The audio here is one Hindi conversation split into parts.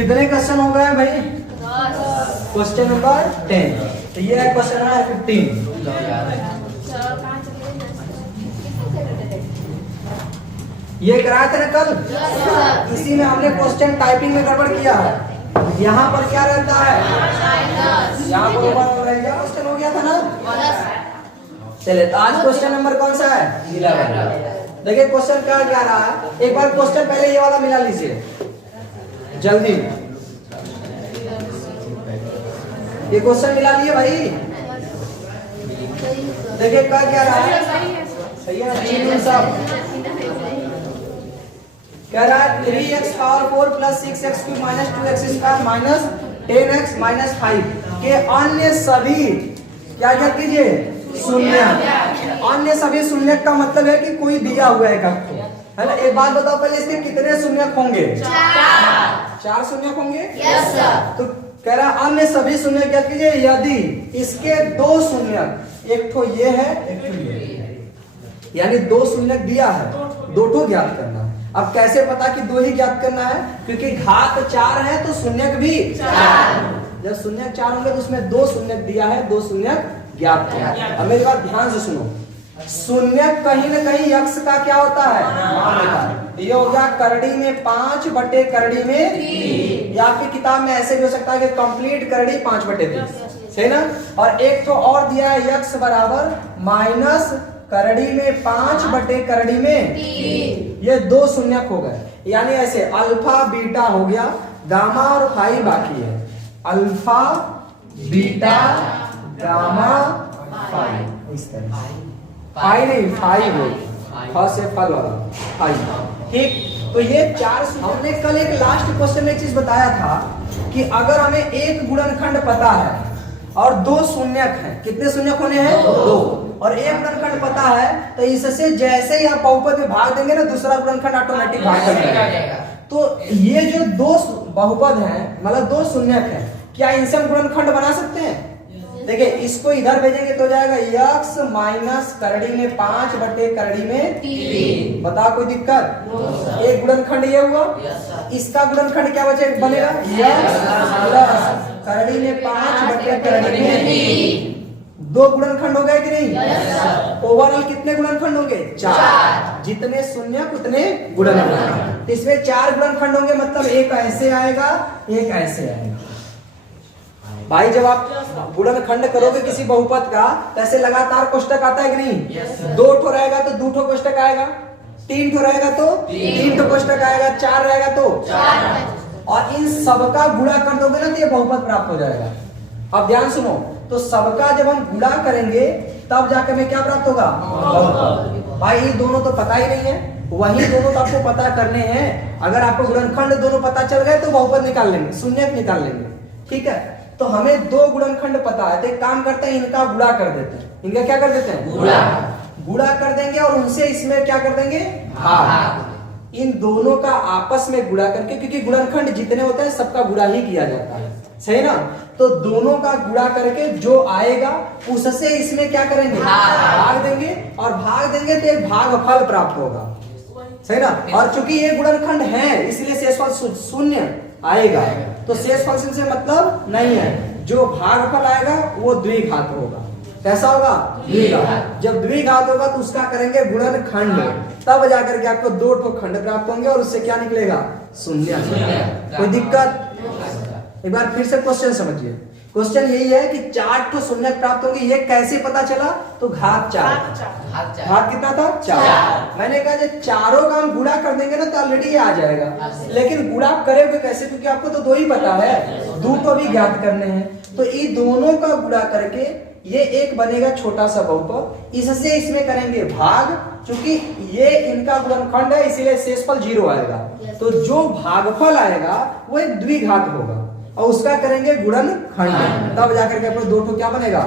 कितने क्वेश्चन हो गए भाई? Question number 10। तो ये है क्वेश्चन नंबर 15। ये कराया था ना कल? इसी में हमने क्वेश्चन टाइपिंग में गड़बड़ किया है। यहाँ पर क्या रहता है? यहाँ पर क्वेश्चन हो गया था ना? चलिए, तो आज क्वेश्चन नंबर कौन सा है? 11। देखिए क्वेश्चन क्या रहा है, एक बार क्वेश्चन पहले ये वाला मिला लीजिए जल्दी। ये क्वेश्चन मिला लिए भाई? देखिए क्या रहा है? सही है सब। कह रहा है 3x power 4 plus 6x cube minus 2x square minus 10x minus 5 के अन्य सभी क्या कीजिए? शून्य। अन्य सभी शून्य का मतलब है कि कोई दिया हुआ है आपको, है ना? एक बात बताओ पहले, इसके कितने शून्य होंगे? 4 शून्य होंगे। Yes sir. तो कह रहा है अन्य सभी शून्य क्या कीजिए? यदि इसके 2 शून्य, एक तो ये है एक तो ये है, यानी 2 शून्य दिया है, 2 ठो ज्ञात करना है। अब कैसे पता कि 2 ही ज्ञात करना है? क्योंकि घात 4 है तो शून्य भी 4। जब शून्य 4 होंगे तो उसमें 2 शून्य दिया है, 2 शून्य ज्ञात करना है। अब मेरी बात ध्यान से सुनो, शून्य कहीं न कहीं यक्ष का क्या होता है? मान होता है। ये हो गया करड़ी में 5 बटे करड़ी में 3, या आपकी किताब में ऐसे भी हो सकता है कि कंप्लीट करड़ी 5 बटे 3, सही ना? और एक तो और दिया है यक्ष बराबर माइनस करड़ी में 5 बटे करड़ी में 3। ये 2 शून्य हो गए, यानी ऐसे अल्फा बीटा हो गया, गामा और फाई बाकी है। अल्फा बीटा गामा फाई, इस तरह फाई नहीं फाई बोल, फ से फल वाला फाई। ठीक, तो ये 4। हमने कल एक लास्ट क्वेश्चन में एक चीज बताया था कि अगर हमें एक गुणनखंड पता है और 2 शून्यक हैं, कितने शून्यक होने हैं? 2, और एक गुणनखंड पता है, तो इससे जैसे ही आप बहुपद में भाग देंगे ना, दूसरा गुणनखंड ऑटोमेटिक भाग जाएगा। तो ये जो 2 बहुपद हैं, मतलब 2 शून्यक हैं, क्या इनसे हम गुणनखंड बना सकते हैं? देखिए इसको इधर भेजेंगे तो जाएगा यक्स माइनस करड़ी में 5 बटे करड़ी में 3। बताओ कोई दिक्कत? एक गुणनखंड ये हुआ, इसका गुणनखंड क्या बनेगा? यक्स प्लस करड़ी में 5 बटे करड़ी में 3। 2 गुणनखंड हो गए कि नहीं? ओवरऑल कितने गुणनखंड होंगे? 4। जितने शून्य उतने गुणनखंड। तो इसमें 4 गुणनखंड होंगे, मतलब एक ऐसे आएगा, एक ऐसे आएगा। भाई जब आप गुणनखंड करोगे किसी बहुपद का, तो ऐसे लगातार कोष्टक आता है कि नहीं? 2 ठो रहेगा तो 2 ठो कोष्टक आएगा, 3 ठो रहेगा तो 3 ठो कोष्टक आएगा, 4 रहेगा तो 4, और इन सबका गुणा कर दोगे ना तो ये बहुपद प्राप्त हो जाएगा। अब ध्यान सुनो, तो सबका जब हम गुणा करेंगे तब जाकर हमें क्या प्राप्त होगा? बहुपद। भाई ये दोनों तो पता ही नहीं है, वही दोनों तो आपको पता करने हैं। अगर आपको गुणनखंड दोनों पता चल गए तो बहुपद निकाल लेंगे, शून्यक निकाल लेंगे। ठीक है, तो हमें 2 गुणनखंड पता है, तो एक काम करते हैं, इनका गुणा कर देते हैं। इनका क्या कर देते हैं? गुणा कर देंगे, और उनसे इसमें क्या कर देंगे? भाग। इन दोनों का आपस में गुणा करके, क्योंकि गुणनखंड जितने होते हैं सबका गुणा ही किया जाता है, सही ना? तो दोनों का गुणा करके जो आएगा उससे इसमें क्या करेंगे? भाग देंगे, और भाग देंगे तो एक भागफल प्राप्त होगा, सही ना? और चूंकि ये गुणनखंड है इसलिए शेषफल शून्य आएगा, तो शेष फंक्शन से मतलब नहीं है। जो भागफल आएगा वो द्विघात होगा। कैसा होगा? द्विघात। जब द्विघात होगा तो उसका करेंगे गुणनखंड, तब जाकर के आपको 2 ठो खंड प्राप्त होंगे, और उससे क्या निकलेगा? शून्य। कोई दिक्कत? एक बार फिर से क्वेश्चन समझिए। क्वेश्चन यही है कि 4 ठो शून्य प्राप्त होंगे। ये कैसे पता चला? तो घात 4। घात कितना था? 4। मैंने कहा जब चारों का हम गुणा कर देंगे ना तो ऑलरेडी ये आ जाएगा, लेकिन गुणा करेंगे कैसे? क्योंकि आपको तो 2 ही पता है, 2 तो भी ज्ञात करने हैं। तो इन दोनों का गुणा करके ये एक बनेगा छोटा सा बहुपद, इससे इसमें करेंगे भाग। चूंकि ये इनका गुणनखंड है इसीलिए शेषफल 0 आएगा, तो जो भागफल आएगा वो एक द्विघात होगा, और उसका करेंगे गुणनखंड, तब जाकर के आपको 2 ठो क्या बनेगा?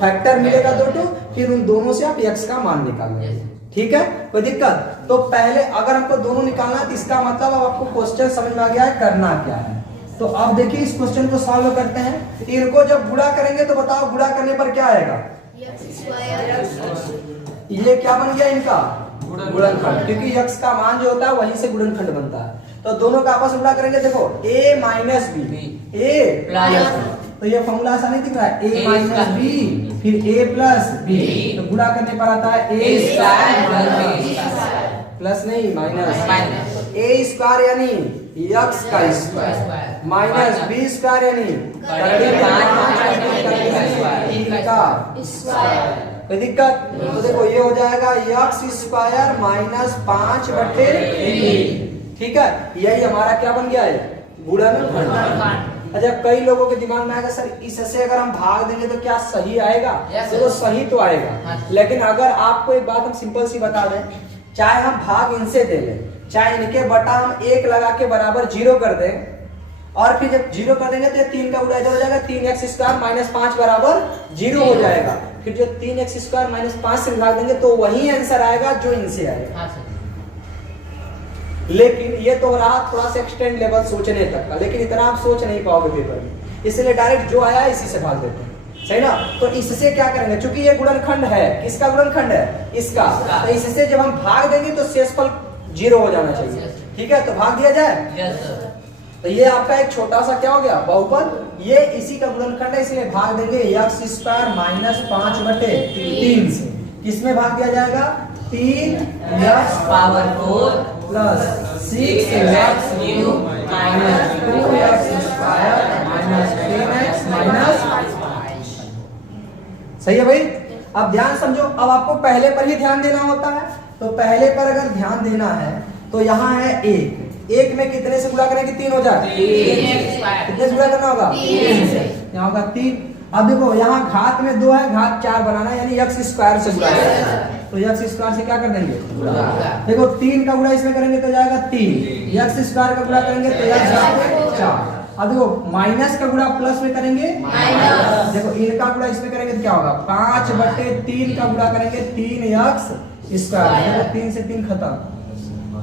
फैक्टर मिलेगा 2 ठो। फिर उन दोनों से आप x का मान निकाल लेंगे। ठीक है, कोई दिक्कत? तो पहले अगर हमको दोनों निकालना है तो इसका मतलब अब आपको क्वेश्चन समझ में आ गया है करना क्या है। तो अब देखिए इस क्वेश्चन को सॉल्व करते हैं। इनको जब गुणा करेंगे तो बताओ गुणा करने पर क्या आएगा? ये क्या बन गया इनका? गुणनखंड, क्योंकि x का मान जो होता है वहीं से गुणनखंड बनता है। तो दोनों का आपस में गुणा करेंगे, देखो a minus B a plus, तो ये फॉर्मूला ऐसा नहीं दिख रहा है, a माइनस बी फिर a प्लस बी, तो गुणा करने पर आता है a स्क्वायर प्लस नहीं माइनस a स्क्वायर यानी x का स्क्वायर माइनस b स्क्वायर यानी 3 का स्क्वायर। कोई दिक्कत? तो देखो ये हो जाएगा x स्क्वायर माइनस 5/3। ठीक है, यही हमारा क्या बन गया है, गुणनखंड। अच्छा, कई लोगों के दिमाग में आएगा सर इससे अगर हम भाग देंगे तो क्या सही आएगा? तो सही तो आएगा, लेकिन अगर आपको एक बात हम सिंपल सी बता दें, चाहे हम भाग इनसे दे लें, चाहे इनके बटा हम 1 लगा के बराबर 0 कर दें, और फिर जब 0 कर देंगे तो ये 3 का गुणा इधर हो जाएगा, 3x स्क्वायर माइनस 5 बराबर 0 हो जाएगा। फिर जो 3x स्क्वायर माइनस 5 से भाग देंगे तो वही आंसर आएगा जो इनसे आएगा। लेकिन ये तो रहा थोड़ा सा एक्सटेंड लेवल सोचने तक का, लेकिन इतना आप सोच नहीं पाओगे पेपर में, इसलिए डायरेक्ट जो आया इसी से भाग देते हैं, सही ना। तो इससे क्या करेंगे, चूंकि ये गुणनखंड है, किसका गुणनखंड है? इसका। तो इससे जब हम भाग देंगे तो शेषफल 0 हो जाना चाहिए। ठीक है, तो भाग दिया जाए। तो ये आपका एक छोटा सा क्या हो गया, बहुपद, ये इसी का गुणनखंड है, इसलिए भाग देंगे x स्क्वायर माइनस 5/3 से। किसमें भाग दिया जाएगा? 3x power 4 plus 6x cube minus 2x square minus 3x minus. सही है भाई? अब ध्यान समझो, अब आपको पहले पर ही ध्यान देना होता है। तो पहले पर अगर ध्यान देना है तो यहाँ है 1 में कितने से गुणा करेंगे? 3 हो जाए, कितने से गुणा करना होगा? 3 से। यहाँ होगा 3। अब देखो यहाँ घात में 2 है, घात 4 बनाना है, यानी x स्क्वायर से गुणा करना है। तो x स्क्वायर से क्या कर देंगे? देखो 3 का गुणा इसमें करेंगे तो जाएगा 3, x स्क्वायर का गुणा करेंगे तो x 4। अब देखो माइनस का गुणा प्लस में करेंगे, देखो इनका गुणा इसमें करेंगे तो क्या होगा? 5/3 का गुणा करेंगे 3x स्क्वायर, 3 से 3 खत्म,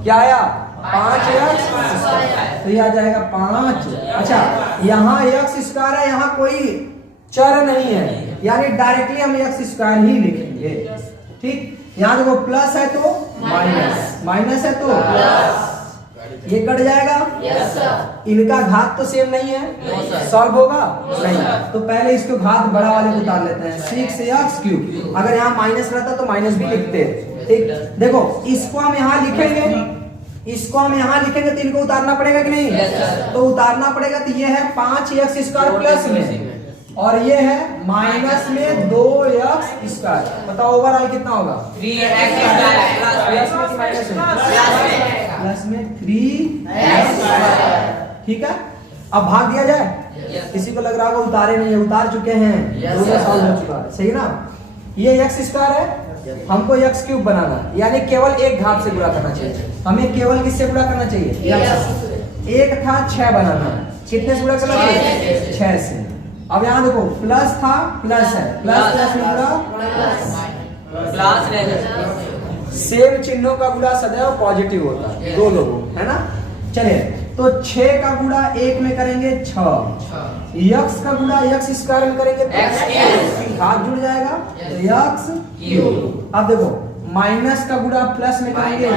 क्या आया? 5x स्क्वायर, तो ये आ जाएगा 5। अच्छा, यहाँ x स्क्वायर है, यहाँ कोई चर नहीं है, यानी डायरेक्टली हम x स्क्वायर ही लिखेंगे। ठीक, यहाँ देखो प्लस है तो माइनस, माइनस है तो प्लस, ये कट जाएगा। yes, इनका घात तो सेम नहीं है, सॉल्व होगा नहीं। तो पहले इसको घात बड़ा वाले को उतार लेते हैं, 6x क्यूब। अगर यहाँ माइनस रहता तो माइनस भी लिखते। ठीक, देखो इसको हम यहाँ लिखेंगे, इसको हम यहाँ लिखेंगे तो इनको उतारना पड़ेगा कि नहीं? तो उतारना पड़ेगा। तो ये है 5x स्क्वायर प्लस में, और ये है माइनस में 2x स्क्वायर। बताओ ओवरऑल कितना होगा? 3x प्लस में 3x स्क्वायर। ठीक है, अब भाग दिया जाए। किसी को लग रहा होगा उतारे नहीं है, उतार चुके हैं, दोनों सॉल्व हो चुका है, सही ना। ये x स्क्वायर है, हमको x क्यूब बनाना है, यानी केवल एक घात से गुणा करना चाहिए। हमें केवल किससे गुणा करना चाहिए? एक था 6 बनाना, कितने से गुणा करना चाहिए? 6 से। अब यहाँ देखो प्लस था, प्लस है, प्लस प्लस में प्लस, सेम चिन्हों का गुणा सदैव पॉजिटिव होता है, दो लोगों, है ना। चलिए, तो 6 का गुणा 1 में करेंगे 6, x का गुणा x स्क्वायर में करेंगे तो घात जुड़ जाएगा, तो x क्यूब। अब देखो माइनस का गुणा प्लस में करेंगे,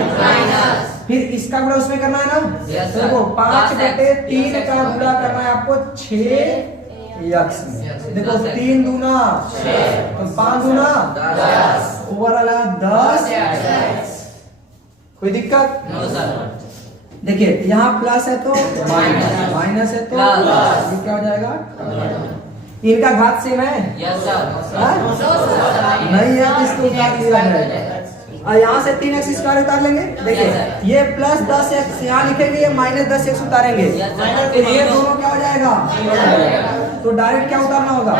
फिर इसका गुणा उसमें करना है ना। तो देखो 5/3 का गुणा करना है आपको 6x में। देखो 3 दूना 6, तो 5 दूना 10, ओवरऑल 10। कोई दिक्कत? देखिए यहाँ प्लस है तो माइनस, माइनस है तो ये क्या हो जाएगा? इनका घात सेम है? नहीं है, इसको उतार दिया जाएगा। और यहाँ से 3x स्क्वायर उतार लेंगे। देखिए ये प्लस 10x यहाँ लिखेंगे, ये माइनस 10x उतारेंगे, तो ये दोनों क्या हो जाएगा? तो डायरेक्ट क्या उतारना होगा?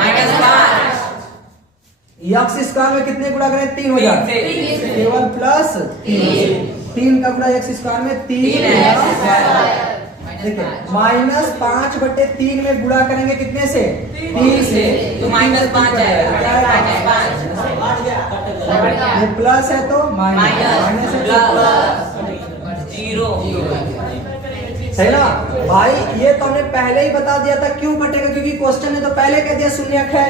x स्क्वायर में कितने गुणा करें? 3 हो जाए, केवल प्लस 3 का गुणा x स्क्वायर में 3। देखिए माइनस 5/3 में गुणा करेंगे कितने से? 3 से, तो माइनस 5 आएगा। ये प्लस है तो माइनस, माइनस है तो प्लस, 0। सही ना भाई? ये तो हमने पहले ही बता दिया था क्यों कटेगा, क्योंकि क्वेश्चन ने तो पहले कह दिया शून्यक है।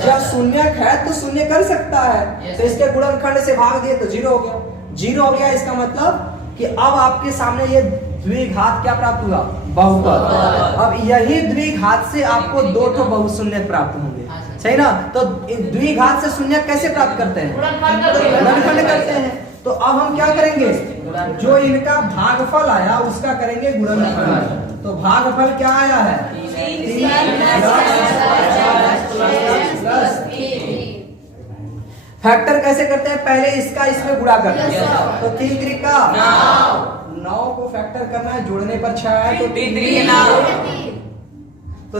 जब शून्यक है तो शून्य कर सकता है, तो इसके गुणनखंड से भाग दिए तो 0 हो गया। 0 हो गया, इसका मतलब कि अब आपके सामने ये द्विघात क्या प्राप्त हुआ? बहुपद। अब यही द्विघात से आपको दो ठो बहुशून्य प्राप्त होंगे, सही ना? तो द्विघात से शून्य कैसे प्राप्त करते हैं? गुणनखंड करते हैं। तो अब हम क्या करेंगे, जो इनका भागफल आया उसका करेंगे गुणनखंड। तो भागफल क्या आया है? 3 फैक्टर कैसे करते हैं? पहले इसका इसमें गुणा करते हैं। तो 3 त्रिका 9 को फैक्टर करना है, जोड़ने पर 6 है तो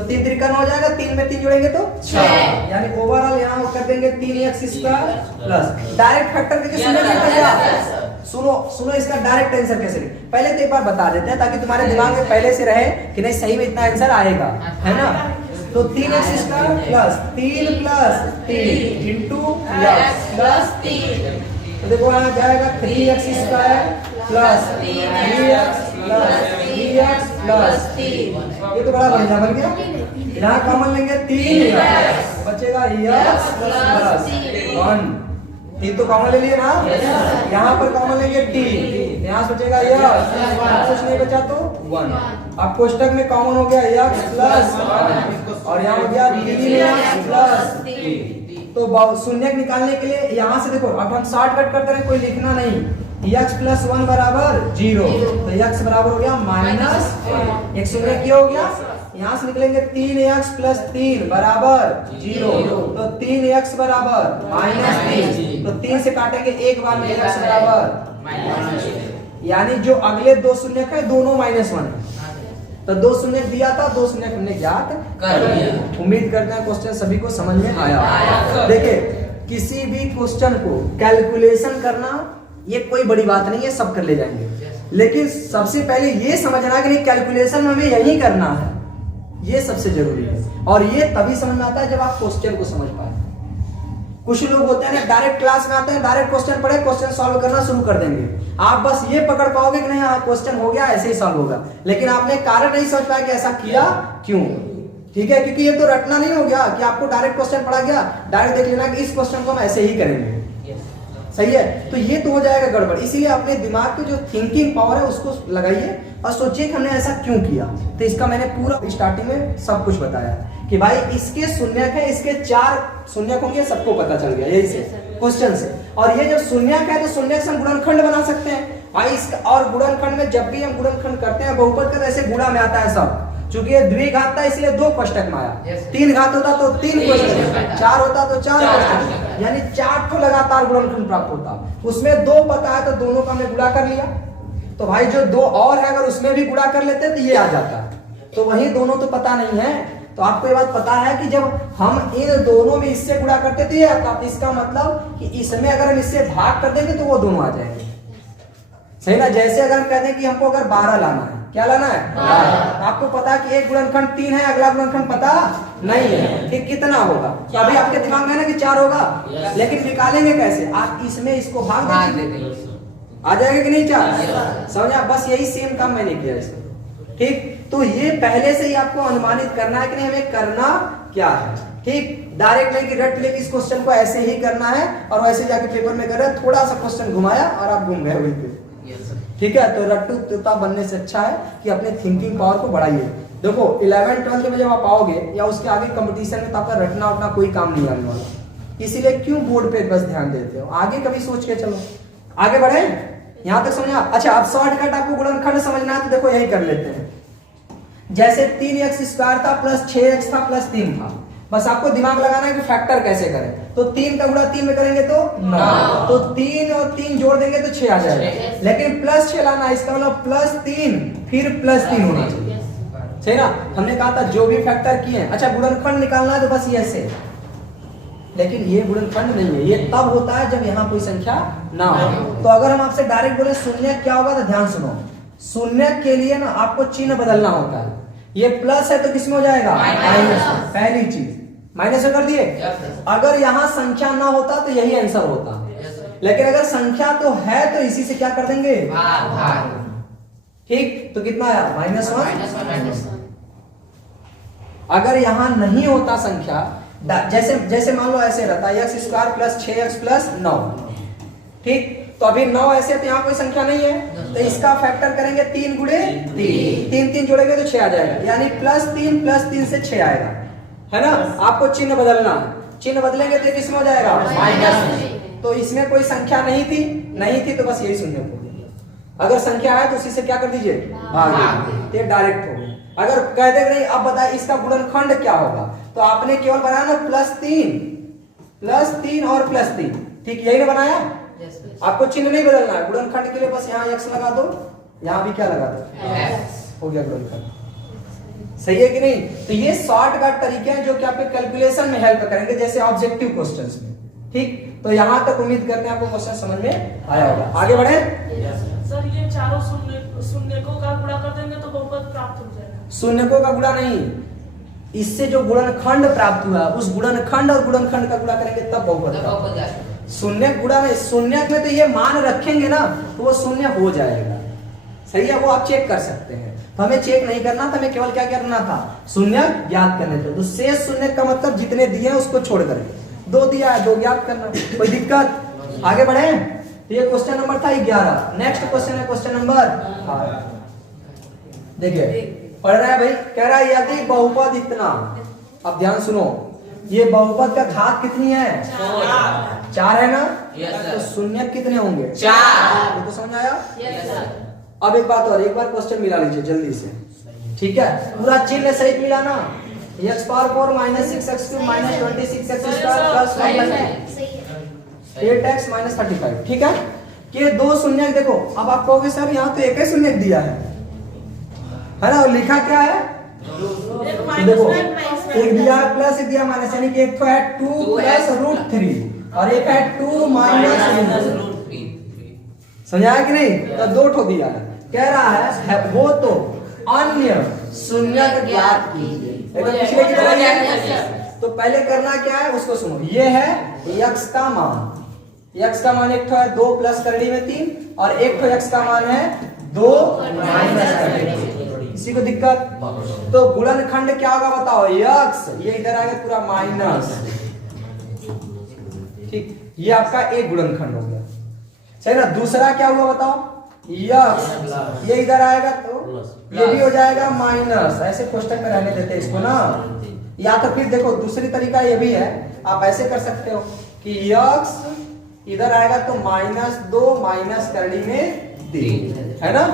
3 त्रिका 9 हो जाएगा। 3 में 3 जोड़ेंगे तो 6, यानी ओवरऑल यहाँ कर देंगे 3x square plus. Direct factor करके सुनो इसका डायरेक्ट आंसर कैसे लिखें पहले तो एक बार बता देते हैं, ताकि तुम्हारे दिमाग में पहले से रहे कि नहीं सही में इतना आंसर आएगा, है ना? तो 3x square plus 3 plus 3 into x plus 3, तो देखो यहाँ जाएगा 3x square plus 3x plus 3x plus 3। ये तो बड़ा बढ़िया बन गया। यहाँ कॉमन लेंगे 3x, बचेगा x प्लस 1। 3 तो कॉमन ले लिए ना, यहाँ पर कॉमन लेंगे 3, यहाँ बचेगा कुछ नहीं बचा तो 1। अब कोष्टक में कॉमन हो गया x प्लस 1 और यहाँ हो गया 3x प्लस 3। तो शून्य निकालने के लिए यहाँ से देखो, अब हम शॉर्टकट करते रहे, कोई लिखना नहीं। x प्लस 1 बराबर 0, तो x बराबर हो गया माइनस एक शून्य क्या हो गया, यहाँ से निकलेंगे 3x प्लस 3 बराबर 0, तो 3x बराबर माइनस 3, तो 3 से काटेंगे एक बार में x बराबर, यानी जो अगले दो शून्य है दोनों -1, तो दो शून्य दिया था, दो शून्य हमने ज्ञात कर लिया। उम्मीद करते हैं क्वेश्चन सभी को समझ में आया। देखिए किसी भी क्वेश्चन को कैलकुलेशन करना ये कोई बड़ी बात नहीं है, सब कर ले जाएंगे, लेकिन सबसे पहले ये समझना कि नहीं कैलकुलेशन हमें यही करना है, ये सबसे जरूरी है। और ये तभी समझ में आता है जब आप क्वेश्चन को समझ पाए। कुछ लोग होते हैं ना डायरेक्ट क्लास में आते हैं, डायरेक्ट क्वेश्चन पढ़े, क्वेश्चन सॉल्व करना शुरू कर देंगे। आप बस ये पकड़ पाओगे कि नहीं हाँ क्वेश्चन हो गया, ऐसे ही सॉल्व होगा, लेकिन आपने कारण नहीं समझ पाया कि ऐसा किया क्यों। ठीक है, क्योंकि ये तो रटना नहीं हो गया कि आपको डायरेक्ट क्वेश्चन पढ़ा गया, डायरेक्ट देख लेना कि इस क्वेश्चन को हम ऐसे ही करेंगे, सही है, तो ये तो हो जाएगा गड़बड़। इसीलिए अपने दिमाग की जो थिंकिंग पावर है उसको लगाइए और सोचिए कि हमने ऐसा क्यों किया। तो इसका मैंने पूरा स्टार्टिंग में सब कुछ बताया कि भाई इसके शून्यक है, इसके 4 शून्यक होंगे, सबको पता चल गया यही से क्वेश्चन से। और ये जब शून्यक है तो शून्यक से हम गुणनखंड बना सकते हैं भाई इसका। और गुणनखंड में जब भी हम गुणनखंड करते हैं बहुपद का, ऐसे गुणा में आता है सब, चूंकि ये द्विघात था इसलिए 2 कोष्टक में आया, 3 घात होता तो 3 कोष्टक, 4 होता तो 4 कोष्टक, यानी 4 को लगातार गुणनखंड प्राप्त होता। उसमें 2 पता है तो दोनों का हमने गुणा कर लिया, तो भाई जो 2 और है अगर उसमें भी गुणा कर लेते तो ये आ जाता, तो वही दोनों तो पता नहीं है। तो आपको ये बात पता है कि जब हम इन दोनों में इससे गुणा करते तो ये आता, इसका मतलब कि इसमें अगर हम इससे भाग कर देंगे तो वो दोनों आ जाएंगे, सही ना। जैसे अगर हम कहते हैं कि हमको अगर 12 लाना है, क्या लाना है 12, आपको पता है कि एक गुणनखंड 3 है, अगला गुणनखंड पता नहीं है कि कितना होगा, तो अभी आपके दिमाग में है ना कि 4 होगा, लेकिन निकालेंगे कैसे, आप इसमें इसको भाग देंगे, आ जाएगा कि नहीं 4, समझा। बस यही सेम काम मैंने किया इसमें, ठीक। तो ये पहले से ही आपको अनुमानित करना है कि नहीं हमें करना क्या है, ठीक। डायरेक्ट नहीं कि रट लेके इस क्वेश्चन को ऐसे ही करना है और वैसे जाके पेपर में कर रहे हैं, थोड़ा सा क्वेश्चन घुमाया और आप घूम गए वहीं पे, ठीक है। तो रट्टू बनने से अच्छा है कि अपने थिंकिंग पावर को बढ़ाइए। देखो 11th-12th में जब आप आओगे या उसके आगे कंपटीशन में, तो आपका रटना उठना कोई काम नहीं आने वाला, इसीलिए क्यों बोर्ड पे बस ध्यान देते हो, आगे कभी सोच के चलो, आगे बढ़े। यहां तक समझा? अच्छा अब शॉर्टकट आपको गुणनखंड समझना है तो देखो यही कर लेते हैं। जैसे 3x स्क्वायर था प्लस 6x था प्लस 3 था, बस आपको दिमाग लगाना है कि फैक्टर कैसे करें। तो 3 का गुणा 3 में करेंगे तो 9, तो 3 और 3 जोड़ देंगे तो 6 आ जाएगा, लेकिन प्लस 6 लाना है, इसका मतलब प्लस 3 फिर प्लस 3 होना चाहिए, सही ना। हमने कहा था जो भी फैक्टर किए हैं, अच्छा गुणनखंड निकालना है तो बस ये ऐसे, लेकिन ये गुणनखंड नहीं है, ये तब होता है जब यहाँ कोई संख्या ना हो। तो अगर हम आपसे डायरेक्ट बोले शून्य क्या होगा, तो ध्यान सुनो, शून्य के लिए ना आपको चिन्ह बदलना होता है। ये प्लस है तो किसमें हो जाएगा माइनस, पहली चीज माइनस कर दिए। अगर यहाँ संख्या ना होता तो यही आंसर होता, लेकिन अगर संख्या तो है तो इसी से क्या कर देंगे भाग, ठीक। तो कितना आया -1। अगर यहाँ नहीं होता संख्या, जैसे जैसे मान लो ऐसे रहता x square plus 6x plus 9, ठीक। तो अभी 9 ऐसे तो यहाँ कोई संख्या नहीं है, तो इसका फैक्टर करेंगे 3 गुणे 3, 3 3 जोड़ेंगे तो 6 आ जाएगा, यानी +3 से 6 आएगा, है ना। आपको चिन्ह बदलना है, चिन्ह बदलेंगे तो किसमें हो जाएगा माइनस। तो इसमें कोई संख्या नहीं थी तो बस यही शून्य हो गया। अगर संख्या है तो उसी से क्या कर दीजिए भाग दीजिए, ये डायरेक्ट हो गया। अगर कहते नहीं अब बताए इसका गुणनखंड क्या होगा, तो आपने केवल बनाया ना +3 और +3, ठीक यही ना बनाया। आपको चिन्ह नहीं बदलना है, गुणनखंड के लिए बस यहाँ x लगा दो, यहाँ भी क्या लगा दो, हो गया गुणनखंड। सही है कि नहीं। तो ये शॉर्टकट तरीके हैं जो कि आपके कैलकुलेशन में हेल्प करेंगे, जैसे ऑब्जेक्टिव क्वेश्चंस में, ठीक। तो यहां तक उम्मीद करते हैं आपको क्वेश्चन समझ में आया होगा। आगे बढ़े। सर ये चारों शून्यकों का गुणा कर देंगे तो बहुपद प्राप्त हो जाएगा। शून्यकों का गुणा नहीं, इससे जो गुणनखंड प्राप्त हुआ उस गुणनखंड और गुणनखंड का गुणा करेंगे तब बहुपद। शून्य गुणा में, शून्य में तो ये मान रखेंगे ना तो वो शून्य हो जाएगा। सही है, वो आप चेक कर सकते हैं। तो हमें चेक नहीं करना था, हमें केवल क्या करना था, शून्य ज्ञात करने थे। तो शेष शून्य का मतलब जितने दिए हैं उसको छोड़ करके 2 दिया है, 2 ज्ञात करना, कोई दिक्कत। आगे बढ़े। तो ये क्वेश्चन नंबर था 11। नेक्स्ट क्वेश्चन है क्वेश्चन नंबर 12। देखिए पढ़ रहा है भाई, कह रहा है यदि बहुपद इतना, अब ध्यान सुनो, ये बहुपद का घात कितनी है 4 है ना, तो शून्य कितने होंगे 4। ये तो समझ आया। अब एक बात और, एक बार क्वेश्चन मिला लीजिए जल्दी से, ठीक है। पूरा चिन्ह सही मिला ना, x⁴ - 6x³ - 26x² + 8x - 35, ठीक है। कि 2 शून्य देखो, अब आप कहोगे सर यहाँ तो एक ही शून्य दिया है ना, और लिखा क्या है देखो, एक दिया प्लस, एक दिया माइनस, यानी कि एक तो है 2 + √3 और एक है 2 - √3। समझाया कि नहीं। तो 2 ठो दिया है, कह रहा है वो तो अन्य शून्य ज्ञात कीजिए। पिछले की तरह है, तो पहले करना क्या है उसको सुनो। ये है x का मान, x का मान एक ठो है 2 प्लस करड़ी में 3 और एक ठो x का मान है 2 माइनस करड़ी में। इसी को दिक्कत, तो गुणनखंड क्या होगा बताओ, x ये इधर आएगा पूरा माइनस, ठीक। ये आपका एक गुणनखंड हो गया, सही ना। दूसरा क्या हुआ बताओ, x ये इधर आएगा तो ये भी हो जाएगा माइनस। ऐसे क्वेश्चन में रहने देते इसको ना। या तो फिर देखो दूसरी तरीका ये भी है, आप ऐसे कर सकते हो कि x इधर आएगा तो -2 माइनस करड़ी में 3, है ना।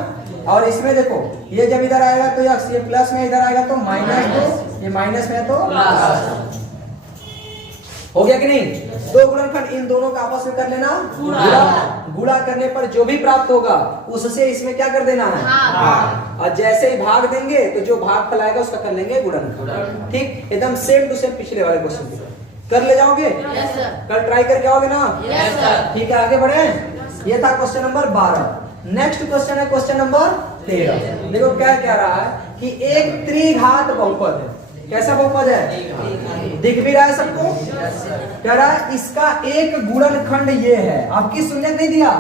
और इसमें देखो ये जब इधर आएगा तो x, ये प्लस में इधर आएगा तो -2, ये माइनस में तो प्लस। हो गया कि नहीं। 2 गुणनखंड इन दोनों का आपस में कर लेना गुणा करने पर जो भी प्राप्त होगा उससे इसमें क्या कर देना है, और जैसे ही भाग देंगे तो जो भाग फैलाएगा उसका कर लेंगे गुणनखंड, ठीक। एकदम सेम टू सेम पिछले वाले क्वेश्चन की कर ले जाओगे, कल ट्राई करके आओगे ना, ठीक है। आगे बढ़े। ये था क्वेश्चन नंबर 12। नेक्स्ट क्वेश्चन है क्वेश्चन नंबर 13। देखो क्या कह रहा है कि एक त्रिघात बहुपद है। कैसा बहुपद है, दिख भी रहा है सबको। कह रहा है इसका एक गुणनखंड ये है, आपकी शून्य नहीं दिया,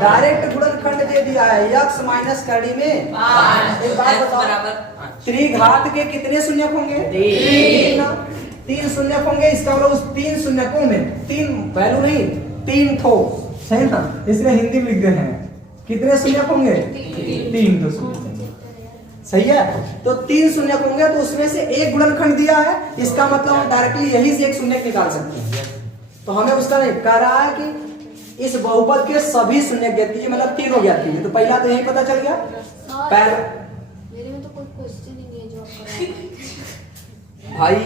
डायरेक्ट गुणनखंड दे दिया है x माइनस करड़ी में 5। एक बात बताओ, त्रिघात के कितने शून्यक होंगे, 3 शून्यक होंगे। इसका मतलब उस 3 शून्यकों में 3 वैल्यू नहीं 3 थो, सही ना, इसलिए हिंदी में लिख दे हैं। कितने शून्यक होंगे, 3 तो शून्य, सही है। तो 3 शून्यक होंगे तो उसमें से एक गुणनखंड दिया है, इसका मतलब हम डायरेक्टली यही से एक शून्यक निकाल सकते हैं। तो हमें उसका नहीं कह रहा है कि इस बहुपद के सभी शून्यक ज्ञात कीजिए, मतलब तीनों ज्ञात कीजिए। तो पहला तो यही पता चल गया। पहला मेरे में तो कोई क्वेश्चन ही नहीं है जो आप भाई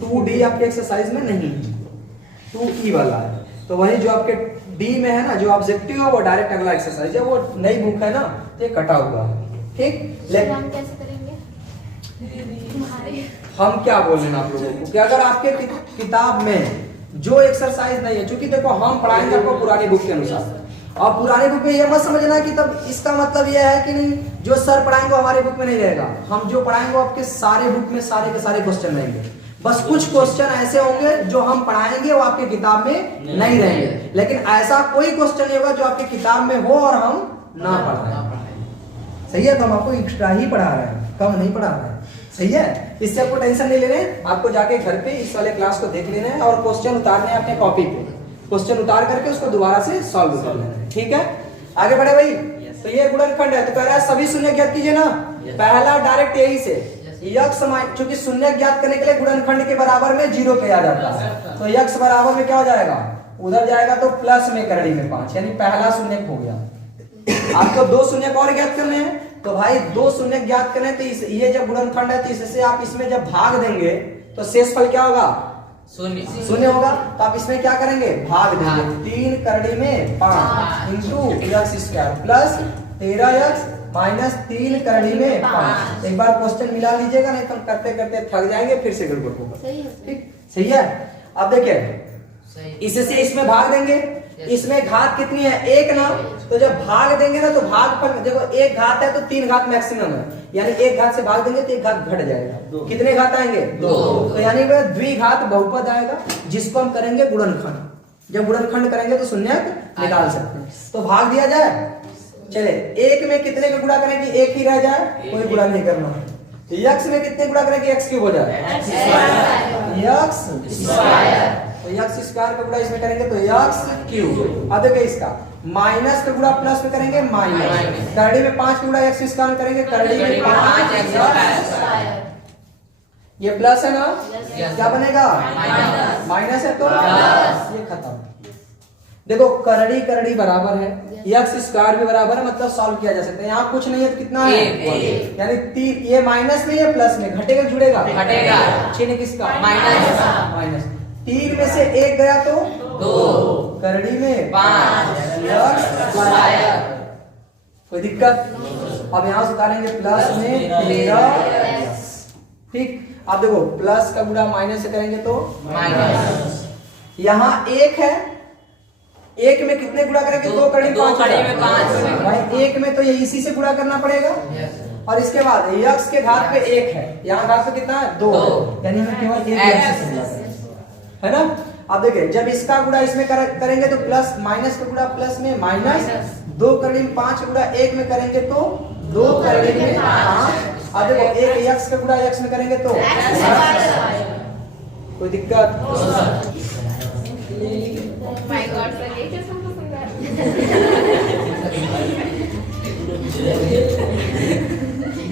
2D आपके एक्सरसाइज में नहीं है, 2E वाला है। तो वही जो आपके D में है ना, जो ऑब्जेक्टिव है वो डायरेक्ट अगला एक्सरसाइज है, वो नई बुक है ना, तो ये कटा हुआ है, ठीक। लेकिन हम कैसे करेंगे तुम्हारे, हम क्या बोल रहे हैं आप लोगों को कि अगर आपके किताब में जो एक्सरसाइज नहीं है, क्योंकि देखो हम पढ़ाएंगे आपको पुरानी बुक के अनुसार, और पुरानी बुक में ये मत समझना कि तब इसका मतलब ये है कि नहीं जो सर पढ़ाएंगे हमारे बुक में नहीं रहेगा। हम जो पढ़ाएंगे आपके सारे बुक में सारे के सारे क्वेश्चन रहेंगे, बस कुछ क्वेश्चन ऐसे होंगे जो हम पढ़ाएंगे वो आपके किताब में नहीं रहेंगे। लेकिन ऐसा कोई क्वेश्चन नहीं होगा जो आपके किताब में हो और हम ना पढ़ाएं, सही है। तो हम आपको एक्स्ट्रा ही पढ़ा रहे हैं, कम नहीं पढ़ा रहे हैं, सही है। इससे आपको टेंशन नहीं लेने, आपको जाके घर पे इस वाले क्लास को देख लेना है और क्वेश्चन उतारने हैं अपने कॉपी पे। क्वेश्चन उतार करके उसको दोबारा से सॉल्व कर लेना है। ठीक है, आगे बढ़े भाई। तो ये गुणनखंड है, तो कह रहा है सभी शून्य ज्ञात कीजिए ना। पहला डायरेक्ट यही से यक्स चूंकि शून्य ज्ञात करने के लिए गुणनखंड के बराबर में 0 किया जाता है, तो यक्स बराबर में क्या हो जाएगा, उधर जाएगा तो प्लस में करड़ी में 5, यानी पहला शून्य हो गया। आपको 2 शून्य और ज्ञात करने हैं, तो भाई 2 शून्य ज्ञात करने, तो ये जब गुणनखंड है तो इससे आप इसमें जब भाग देंगे तो शेषफल क्या होगा, शून्य होगा। तो आप इसमें क्या करेंगे, भाग देंगे। 3 करड़ी में 5 into x square plus 13x minus 3 करड़ी में 5। एक बार क्वेश्चन मिला लीजिएगा, नहीं तो करते करते थक जाएंगे, फिर से गड़बड़ होगा। ठीक, सही है। अब देखिए इससे इसमें भाग देंगे, इसमें घात कितनी है, 1 ना, तो जब भाग देंगे ना तो भागफल देखो 1 घात है तो 3 घात मैक्सिमम है, यानी 1 घात से भाग देंगे तो 1 घात घट जाएगा। कितने घात आएंगे, 2, तो यानी वह द्विघात बहुपद आएगा, जिसको हम करेंगे गुणनखंड। जब गुणनखंड करेंगे तो शून्य निकाल सकते हैं। तो भाग दिया जाए, चले 1 में कितने का गुणा करें कि 1 ही रह जाए, कोई गुणा नहीं करना है। x में कितने गुणा करें कि x क्यूब हो जाए, x स्क्वायर, तो x स्क्वायर का गुणा इसमें करेंगे तो x क्यूब। अब देखिए इसका माइनस का गुणा प्लस में करेंगे माइनस, करड़ी में 5 गुणा x स्क्वायर करेंगे, करड़ी में 5 ये प्लस है ना, क्या बनेगा माइनस है, तो ये खत्म। देखो करड़ी करड़ी बराबर है, x स्क्वायर भी बराबर है, मतलब सॉल्व किया जा सकता है। यहाँ कुछ नहीं है तो कितना है, यानी 3, ये माइनस में ये प्लस में घटेगा जुड़ेगा, चिन्ह किसका, माइनस। 3 में से 1 गया तो 2, करड़ी में 5, कोई दिक्कत। अब यहाँ से उतारेंगे प्लस में 13। ठीक, अब देखो प्लस का गुणा माइनस से करेंगे तो माइनस। यहाँ 1 है, 1 में कितने गुणा करेंगे, 2 करड़ी में 5 भाई 1 में तो ये इसी से गुणा करना पड़ेगा। और इसके बाद x के घात पे 1 है, यहाँ घात पे कितना है 2, यानी हम केवल 1 से गुणा करेंगे, है ना। अब देखिए जब इसका गुणा इसमें करेंगे तो प्लस, माइनस का गुणा प्लस में माइनस, 2 करड़ी में 5 गुणा 1 में करेंगे तो 2 करड़ी में 5। अब देखो 1 x का गुणा x में करेंगे तो कोई दिक्कत। माय गॉड सर, ये कैसे पसंद है।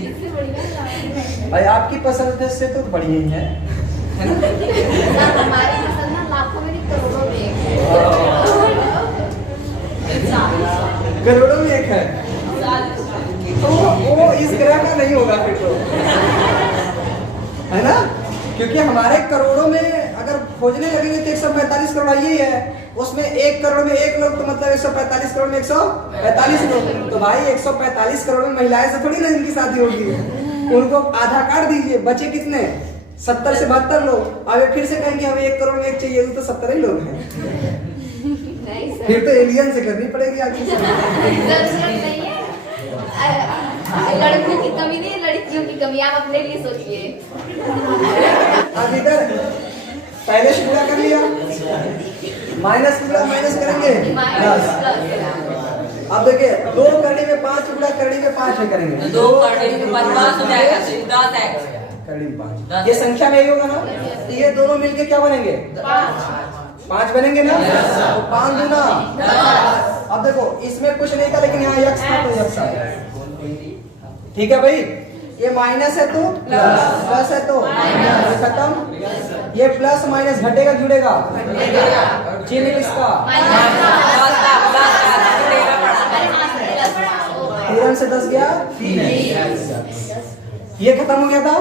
इससे बढ़िया भाई आपकी पसंद से तो बढ़िया ही है ना? हमारी पसंद ना लाखों में नहीं करोड़ों में एक है। करोड़ों में एक है, तो वो इस ग्रह का नहीं होगा फिर तो, है ना। क्योंकि हमारे करोड़ों में अगर खोजने लगेंगे तो 145 करोड़ यही है, उसमें 1 करोड़ में 1 लोग, तो मतलब 145 करोड़ में 145 लोग, तो भाई 145 करोड़ में महिलाएं से थोड़ी ना इनकी शादी होगी। उनको आधा काट दीजिए, बचे कितने 70 से 72 लोग। अब फिर से कहेंगे हमें 1 करोड़ में 1 चाहिए, तो 70 ही लोग हैं। फिर तो एलियन से करनी पड़ेगी आगे। लड़कों की कमी नहीं, लड़कियों की कमी, आप अपने लिए सोचिए। अब इधर पहले से गुणा कर लिया, माइनस गुणा माइनस करेंगे प्लस। अब देखिए 2 करड़ी में 5 गुणा करड़ी में 5 है करेंगे, 2 करड़ी में 5 हो जाएगा, 10 करड़ी में 5, ये संख्या में ही होगा ना, तो ये दोनों मिलके क्या बनेंगे 5 बनेंगे ना, तो 5 दूना। अब देखो इसमें कुछ नहीं था, लेकिन यहाँ x था तो x आया, ठीक है भाई। ये माइनस है तो प्लस, प्लस है तो माइनस, खत्म। ये प्लस माइनस घटेगा जुड़ेगा, चिन्ह किसका, 13 से 10 गया 3, ये खत्म हो गया था।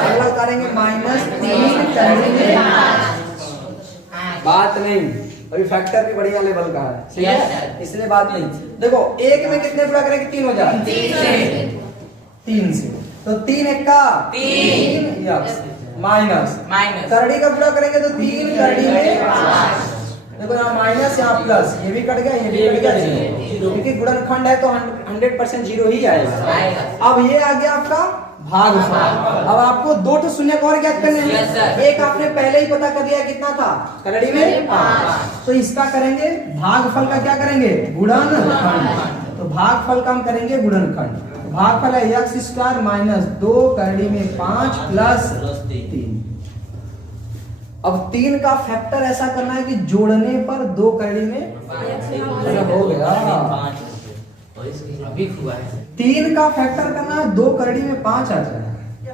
अगला उतारेंगे -3 करड़ी में 5, बात नहीं, अभी फैक्टर भी बढ़िया लेवल का है, सही है, इसलिए बात नहीं। देखो 1 में कितने गुणा करेंगे, 3 हो जाए, 3 से, तो 3 1 का 3 माइनस करड़ी का गुणा करेंगे तो 3 करड़ी में 5। देखो यहाँ माइनस यहाँ प्लस, ये भी कट गया, ये भी कट गया, क्योंकि गुणनखंड है तो 100% 0 ही आएगा। अब ये आ गया आपका भागफल। अब आपको 2 शून्य और ज्ञात करने हैं। एक आपने पहले ही पता कर लिया, कितना था करड़ी में 5, तो इसका करेंगे भागफल का क्या करेंगे, गुणनखंड। तो भागफल का हम करेंगे गुणनखंड। भागफल है x स्क्वायर माइनस 2 करड़ी में 5 प्लस 3। अब 3 का फैक्टर ऐसा करना है कि जोड़ने पर 2 करड़ी में हो गया। अभी हुआ है 3 का फैक्टर करना है 2 करड़ी में 5 आ जाए,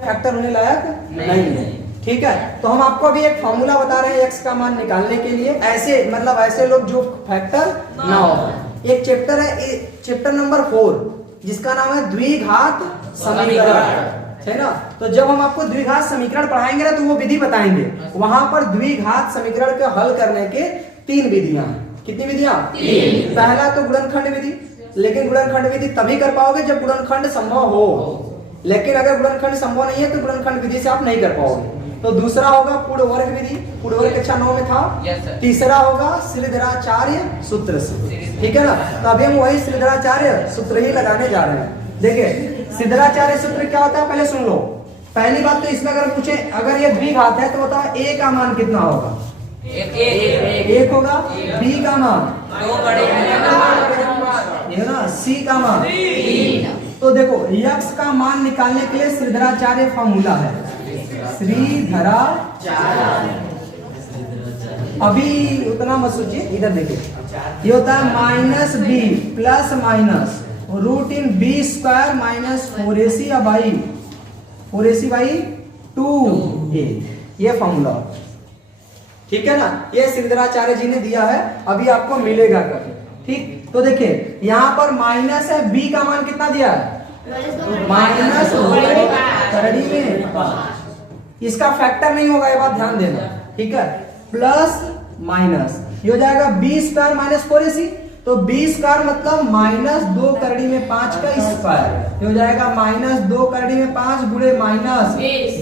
फैक्टर होने लायक नहीं है। ठीक है, तो हम आपको अभी एक फॉर्मूला बता रहे हैं x का मान निकालने के लिए। ऐसे मतलब ऐसे लोग जो फैक्टर ना हो। एक चैप्टर है, चैप्टर नंबर 4, जिसका नाम है द्विघात समीकरण, है ना। तो जब हम आपको द्विघात समीकरण पढ़ाएंगे ना तो वो विधि बताएंगे। वहां पर द्विघात समीकरण के हल करने के 3 विधियां। कितनी विधियां? 3। पहला तो गुणनखंड विधि, लेकिन गुणनखंड विधि तभी कर पाओगे जब गुणनखंड संभव हो, लेकिन अगर गुणनखंड संभव नहीं है तो गुणनखंड विधि से आप नहीं कर पाओगे। तो दूसरा होगा पूर्ण वर्ग विधि, पूर्ण वर्ग कक्षा 9 में था। तीसरा होगा श्रीधराचार्य सूत्र से, ठीक है ना। तो अभी हम वही श्रीधराचार्य सूत्र ही लगाने जा रहे हैं। देखिए श्रीधराचार्य सूत्र क्या होता है पहले सुन लो। पहली बात तो इसमें अगर पूछे, अगर ये द्विघात है तो बताओ a का मान कितना होगा? 1 होगा। b का मान 2 ये ना, c का मान 3। तो देखो x का मान निकालने के लिए श्रीधराचार्य फॉर्मूला है, श्रीधराचार्य। अभी उतना मत सोचिए, इधर देखिए ये होता है minus B plus minus root in B square minus 4ac by 4ac by 2a, ये फॉर्मूला। ठीक है ना, ये श्रीधराचार्य जी ने दिया है, अभी आपको मिलेगा कभी। ठीक, तो देखिए यहाँ पर माइनस है, b का मान कितना दिया है? माइनस करड़ी में, इसका फैक्टर नहीं होगा, ये बात ध्यान देना। ठीक है, प्लस माइनस ये हो जाएगा बी स्क्वायर माइनस 4ac। तो बी स्क्वायर मतलब माइनस 2 करड़ी में 5 का स्क्वायर, ये हो जाएगा माइनस 2 करड़ी में 5 गुणे माइनस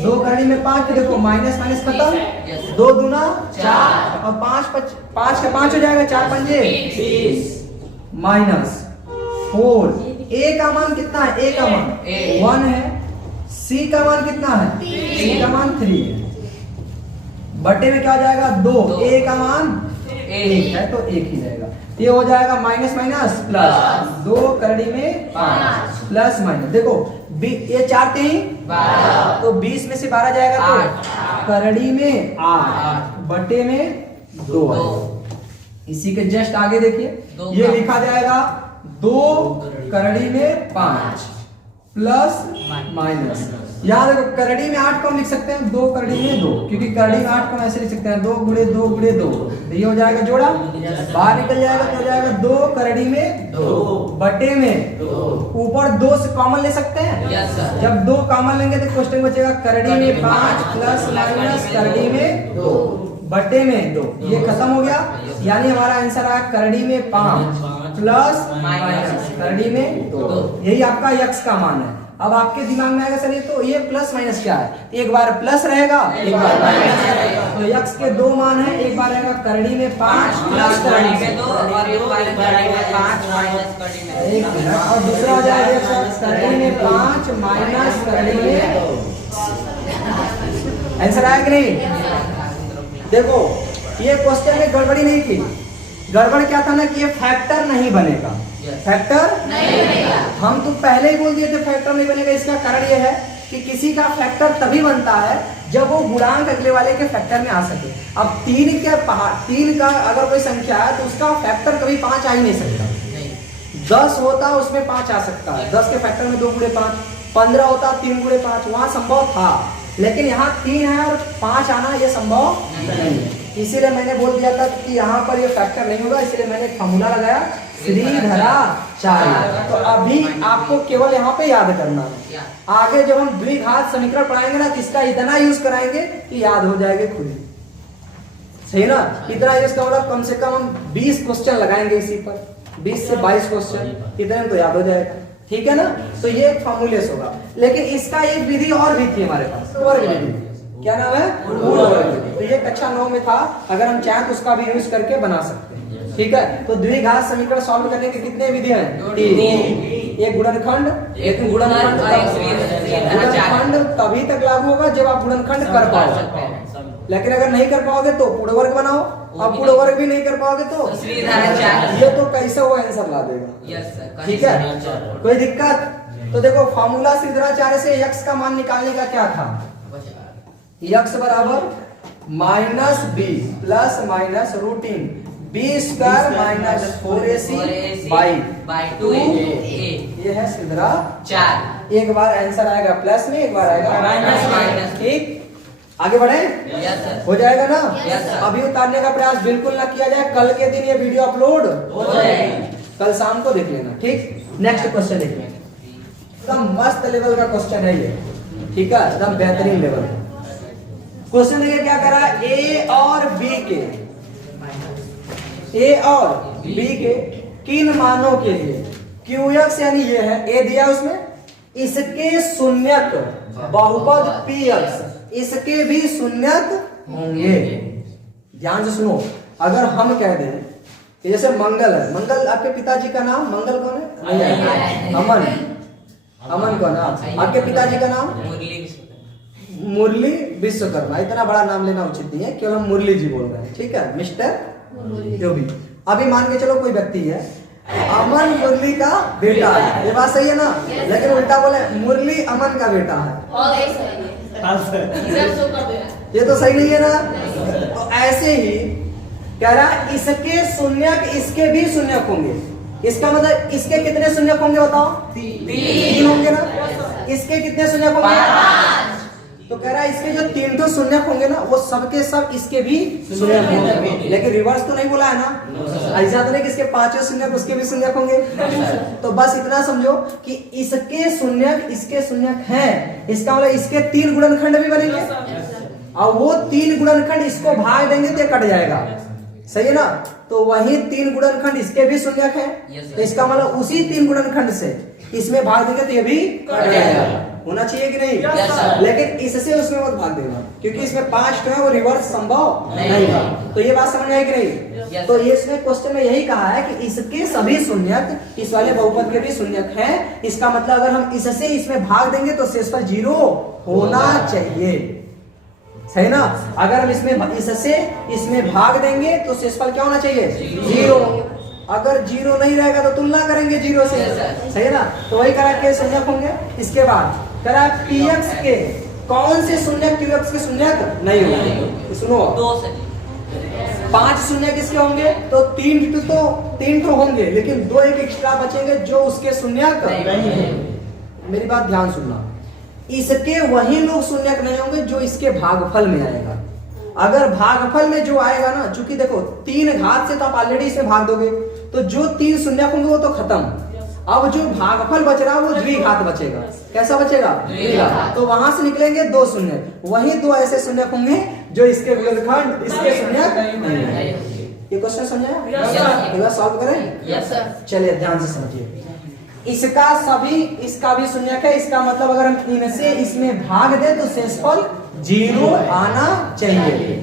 2 करड़ी में 5। देखो माइनस माइनस खत्म, 2 दूना 4 और 5 का 5 हो जाएगा, 4 पंजे 20 माइनस 4। a का मान कितना है? a का मान 1 है। c का मान कितना है? c का मान 3 है। बटे में क्या हो जाएगा? 2। a का मान 1 है तो 1 ही जाएगा। ये हो जाएगा माइनस माइनस प्लस, 2 करड़ी में 5 प्लस माइनस। देखो ये 4 3 12, तो 20 में से 12 जाएगा तो करड़ी में 8 बटे में 2 है। इसी के जस्ट आगे देखिए ये लिखा जाएगा 2 करड़ी में 5 प्लस माइनस। यहाँ देखो करड़ी में 8 को हम लिख सकते हैं 2 करड़ी में 2, क्योंकि करड़ी में 8 को ऐसे लिख सकते हैं 2 गुणे 2 गुणे 2, तो ये हो जाएगा जोड़ा, बाहर निकल जाएगा तो हो जाएगा 2 करड़ी में 2 बटे में 2। ऊपर 2 से कॉमन ले सकते हैं, जब 2 कॉमन लेंगे तो क्वेश्चन बचेगा करड़ी में 5 प्लस माइनस करड़ी में 2 बटे में 2। ये खत्म हो गया, यानी हमारा आंसर आया करड़ी में 5 प्लस माइनस करड़ी में 2। यही आपका x का मान है। अब आपके दिमाग में आएगा सर ये तो ये प्लस माइनस क्या है? एक बार प्लस रहेगा, एक बार माइनस रहेगा। तो x के 2 मान है, एक बार रहेगा करड़ी में 5 प्लस करड़ी में 2 और एक बार करड़ी में 5 माइनस करड़ी में 1, और दूसरा हो जाएगा करड़ी में 5 माइनस करड़ी में 2। आंसर आया कि नहीं? देखो ये क्वेश्चन में गड़बड़ी नहीं थी। गड़बड़ क्या था ना कि ये फैक्टर नहीं बनेगा, फैक्टर नहीं बनेगा। हम तो पहले ही बोल दिए थे फैक्टर नहीं बनेगा। इसका कारण ये है कि किसी का फैक्टर तभी बनता है जब वो गुणांक अगले वाले के फैक्टर में आ सके। अब 3 का अगर कोई संख्या है तो उसका फैक्टर कभी 5 आ ही नहीं सकता। 10 होता उसमें 5 आ सकता है, 10 के फैक्टर में 2 गुणे 5। 15 होता 3 गुणे 5, वहां संभव था, लेकिन यहाँ 3 है और 5 आना ये संभव नहीं है। इसीलिए मैंने बोल दिया था कि यहाँ पर ये फैक्टर नहीं होगा, इसलिए मैंने एक फॉर्मूला लगाया श्रीधराचार्य। तो अभी आपको केवल यहाँ पे याद करना है। आगे जब हम द्विघात समीकरण पढ़ाएंगे ना तो इसका इतना यूज कराएंगे कि याद हो जाएगा खुद ही, सही ना। इतना यूज का मतलब कम से कम हम 20 क्वेश्चन लगाएंगे इसी पर, 20 से 22 क्वेश्चन, इतने तो याद हो जाएगा। ठीक है ना, तो ये एक फॉर्मूलेस होगा। लेकिन इसका एक विधि और भी थी हमारे पास, वर्ग विधि। क्या नाम है? पूर्ण वर्ग विधि। तो ये कक्षा 9 में था, अगर हम चाहें तो उसका भी यूज करके बना सकते हैं। ठीक है, तो द्विघात समीकरण सॉल्व करने के कितने विधि हैं? 3। एक गुणनखंड, एक गुणनखंड तभी तक लागू होगा जब आप गुणनखंड कर पाओगे, लेकिन अगर नहीं कर पाओगे तो पूर्ण वर्ग बनाओ। अब पूर्ण वर्ग भी नहीं कर पाओगे तो ये तो कैसे वो आंसर ला देगा। ठीक है, कोई दिक्कत? तो देखो फॉर्मूला श्रीधराचार्य से x का मान निकालने का क्या था? x बराबर minus B plus minus root in B square minus 4ac by 2a। ये है सिद्धरा 4। एक बार आंसर आएगा प्लस में, एक बार आएगा माइनस। ठीक, आगे बढ़े, यस सर। हो जाएगा ना। Yes, sir. अभी उतारने का प्रयास बिल्कुल ना किया जाए, कल के दिन ये वीडियो अपलोड हो जाएगी। कल शाम को देख लेना। ठीक, नेक्स्ट क्वेश्चन देखिए, एकदम मस्त लेवल का क्वेश्चन है ये, ठीक है, एकदम बेहतरीन लेवल। क्वेश्चन देखिए क्या कह रहा है, ए और बी के किन मानों के लिए QX यानी ये है ए दिया उसमें, इसके शून्यक बहुपद PX इसके भी शून्यक होंगे। ध्यान से सुनो, अगर हम कह दें कि जैसे मंगल है, मंगल आपके पिताजी का नाम मंगल कौन है? अमन। अमन कौन है आपके पिताजी का नाम? मुरली विश्वकर्मा। इतना बड़ा नाम लेना उचित नहीं है, केवल हम मुरली जी बोल रहे हैं, ठीक है, मिस्टर जो भी। अभी मान के चलो कोई व्यक्ति है, अमन मुरली का बेटा है, ये बात सही है ना? लेकिन उल्टा बोले मुरली अमन का बेटा है, ये तो सही नहीं है ना? तो ऐसे ही कह रहा है इसके शून्यक इसके भी शून्यक होंगे। इसका मतलब इसके कितने शून्यक होंगे बताओ? 3 होंगे ना? इसके कितने शून्यक होंगे? तो कह रहा है इसके जो 3 तो शून्यक होंगे ना, वो सबके सब इसके भी शून्यक होंगे। लेकिन रिवर्स तो नहीं बोला है ना, ऐसा तो नहीं कि इसके 5 शून्यक उसके भी शून्यक होंगे। तो बस इतना समझो कि इसके शून्यक इसके शून्यक हैं, इसका मतलब इसके 3 गुणनखंड भी बनेंगे, और वो 3 गुणनखंड इसको भाग देंगे तो ये कट जाएगा, सही है ना? तो वही 3 गुणनखंड इसके भी शून्यक है, तो इसका मतलब उसी 3 गुणनखंड से इसमें भाग देंगे तो ये भी कट जाएगा। होना चाहिए कि नहीं? Yes, sir. लेकिन इससे उसमें मत भाग देना, क्योंकि इसमें 5 है, वो रिवर्स संभव नहीं है। तो ये बात समझ में आई कि नहीं? Yes. तो इसमें क्वेश्चन में यही कहा है कि इसके सभी शून्यक इस वाले बहुपद के भी शून्यक हैं। इसका मतलब अगर हम इससे इसमें भाग देंगे तो शेषफल 0 होना चाहिए, सही ना? अगर हम इससे इसमें भाग देंगे तो शेषफल क्या होना चाहिए? 0। अगर 0 नहीं रहेगा तो तुलना करेंगे 0 से, सही है ना? तो वही करा के शून्यक होंगे। इसके बाद करा PX के कौन से शून्यक QX के शून्यक नहीं होंगे? तो सुनो, 2 से 5 शून्यक इसके होंगे तो 3 तो होंगे, लेकिन 2 एक एक्स्ट्रा बचेंगे जो उसके शून्यक नहीं है। मेरी बात ध्यान सुनना, इसके वही लोग शून्यक नहीं होंगे जो इसके भागफल में आएगा। अगर भागफल में जो आएगा ना, चूंकि देखो 3 घात से तो आप ऑलरेडी इसमें भाग दोगे, तो जो 3 शून्यक होंगे वो तो खत्म। अब जो भागफल बच रहा है वो द्विघात बचेगा। कैसा बचेगा? द्विघात। तो वहां से निकलेंगे 2 शून्य, वही 2 ऐसे शून्यक होंगे जो इसके गुणनखंड इसके शून्यक नहीं है। ये क्वेश्चन समझाया? एक बार सॉल्व करें? Yes sir. चलिए ध्यान से समझिए, इसका भी शून्यक है, इसका मतलब अगर हम इनसे इसमें भाग दे तो शेषफल 0 आना चाहिए।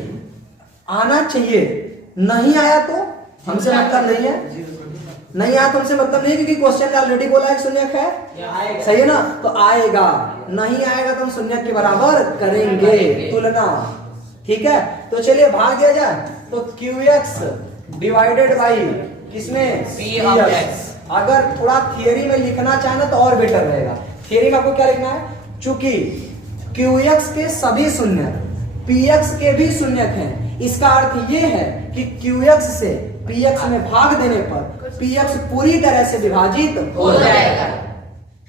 नहीं आया तो हमसे मतलब नहीं है, नहीं आया तो हमसे मतलब नहीं, क्योंकि क्वेश्चन में ऑलरेडी बोला है शून्यक है, सही है ना? तो आएगा, नहीं आएगा तो हम शून्यक के बराबर करेंगे तुलना, ठीक है? तो चलिए भाग दिया जाए, तो QX डिवाइडेड बाई किसमें? PX। अगर थोड़ा थियरी में लिखना चाहे ना तो और बेटर रहेगा। थियरी में आपको क्या लिखना है? चूंकि QX के सभी शून्यक PX के भी शून्यक हैं, इसका अर्थ ये है कि QX से PX में भाग देने पर PX पूरी तरह से विभाजित हो जाएगा।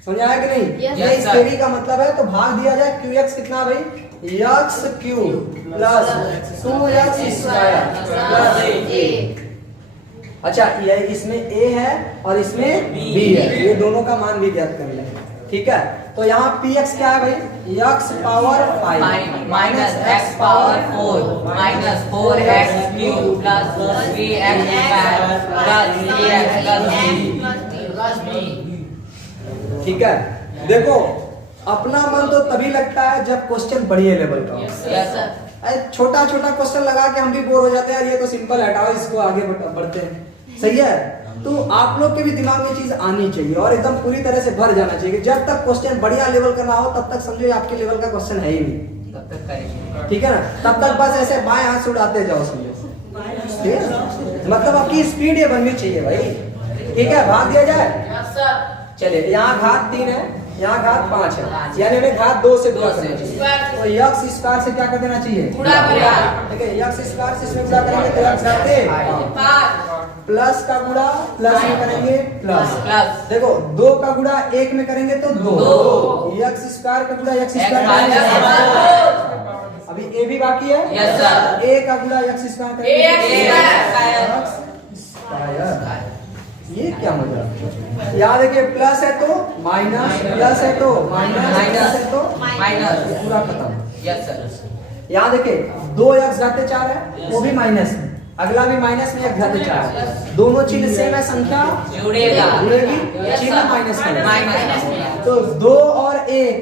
समझ आया कि नहीं? Yes, ये इस थ्योरी का मतलब है। तो भाग दिया जाए QX कितना भाई? x cube plus 2x square plus a। अच्छा, ये इसमें a है और इसमें b है, ये दोनों का मान भी ज्ञात कर लेंगे, ठीक है? तो यहाँ px क्या है भाई? x power 5 minus x power 4 minus 4x cube plus 3x square plus 3x plus b। ठीक है? देखो, अपना मन तो तभी लगता है जब क्वेश्चन बढ़िया लेवल का हो। Yes sir. छोटा छोटा क्वेश्चन लगा के हम भी बोर हो जाते हैं, ये तो सिंपल, हटाओ इसको, आगे बढ़ते हैं, सही है? तो आप लोग के भी दिमाग में चीज आनी चाहिए और एकदम पूरी तरह से भर जाना चाहिए। जब तक क्वेश्चन बढ़िया लेवल का ना हो तब तक समझो आपके लेवल का क्वेश्चन है ही नहीं, तब तक करेंगे, ठीक है ना? तब तक बस ऐसे बाएं हाथ से उड़ाते जाओ, समझो, ठीक है? मतलब आपकी स्पीड ये बननी चाहिए भाई, ठीक है? भाग दिया जाए। चलिए, यहाँ घात 3 है, यहाँ घात 5 है, यानी हमें घात 2 से गुणा करना चाहिए। तो यक्स स्क्वायर से क्या कर देना चाहिए? गुणा करेगा। देखिए यक्स स्क्वायर से इसमें गुणा करेंगे तो यक्स घाते प्लस का गुणा प्लस में करेंगे प्लस। देखो 2 का गुणा 1 में करेंगे तो 2, यक्स स्क्वायर का गुणा यक्स स्क्वायर। अभी ए भी बाकी है। Yes sir. ए का गुणा यक्स स्क्वायर करेंगे। ये क्या मतलब? यहाँ देखिए प्लस है तो माइनस, प्लस है तो माइनस, माइनस है तो माइनस, पूरा खत्म। Yes sir. यहाँ देखिए 2 x घाते 4 है, वो भी माइनस में, अगला भी माइनस में, x घाते 4 है, दोनों चिन्ह सेम है, संख्या जुड़ेगा, जुड़ेगी, चिन्ह माइनस में। तो 2 और 1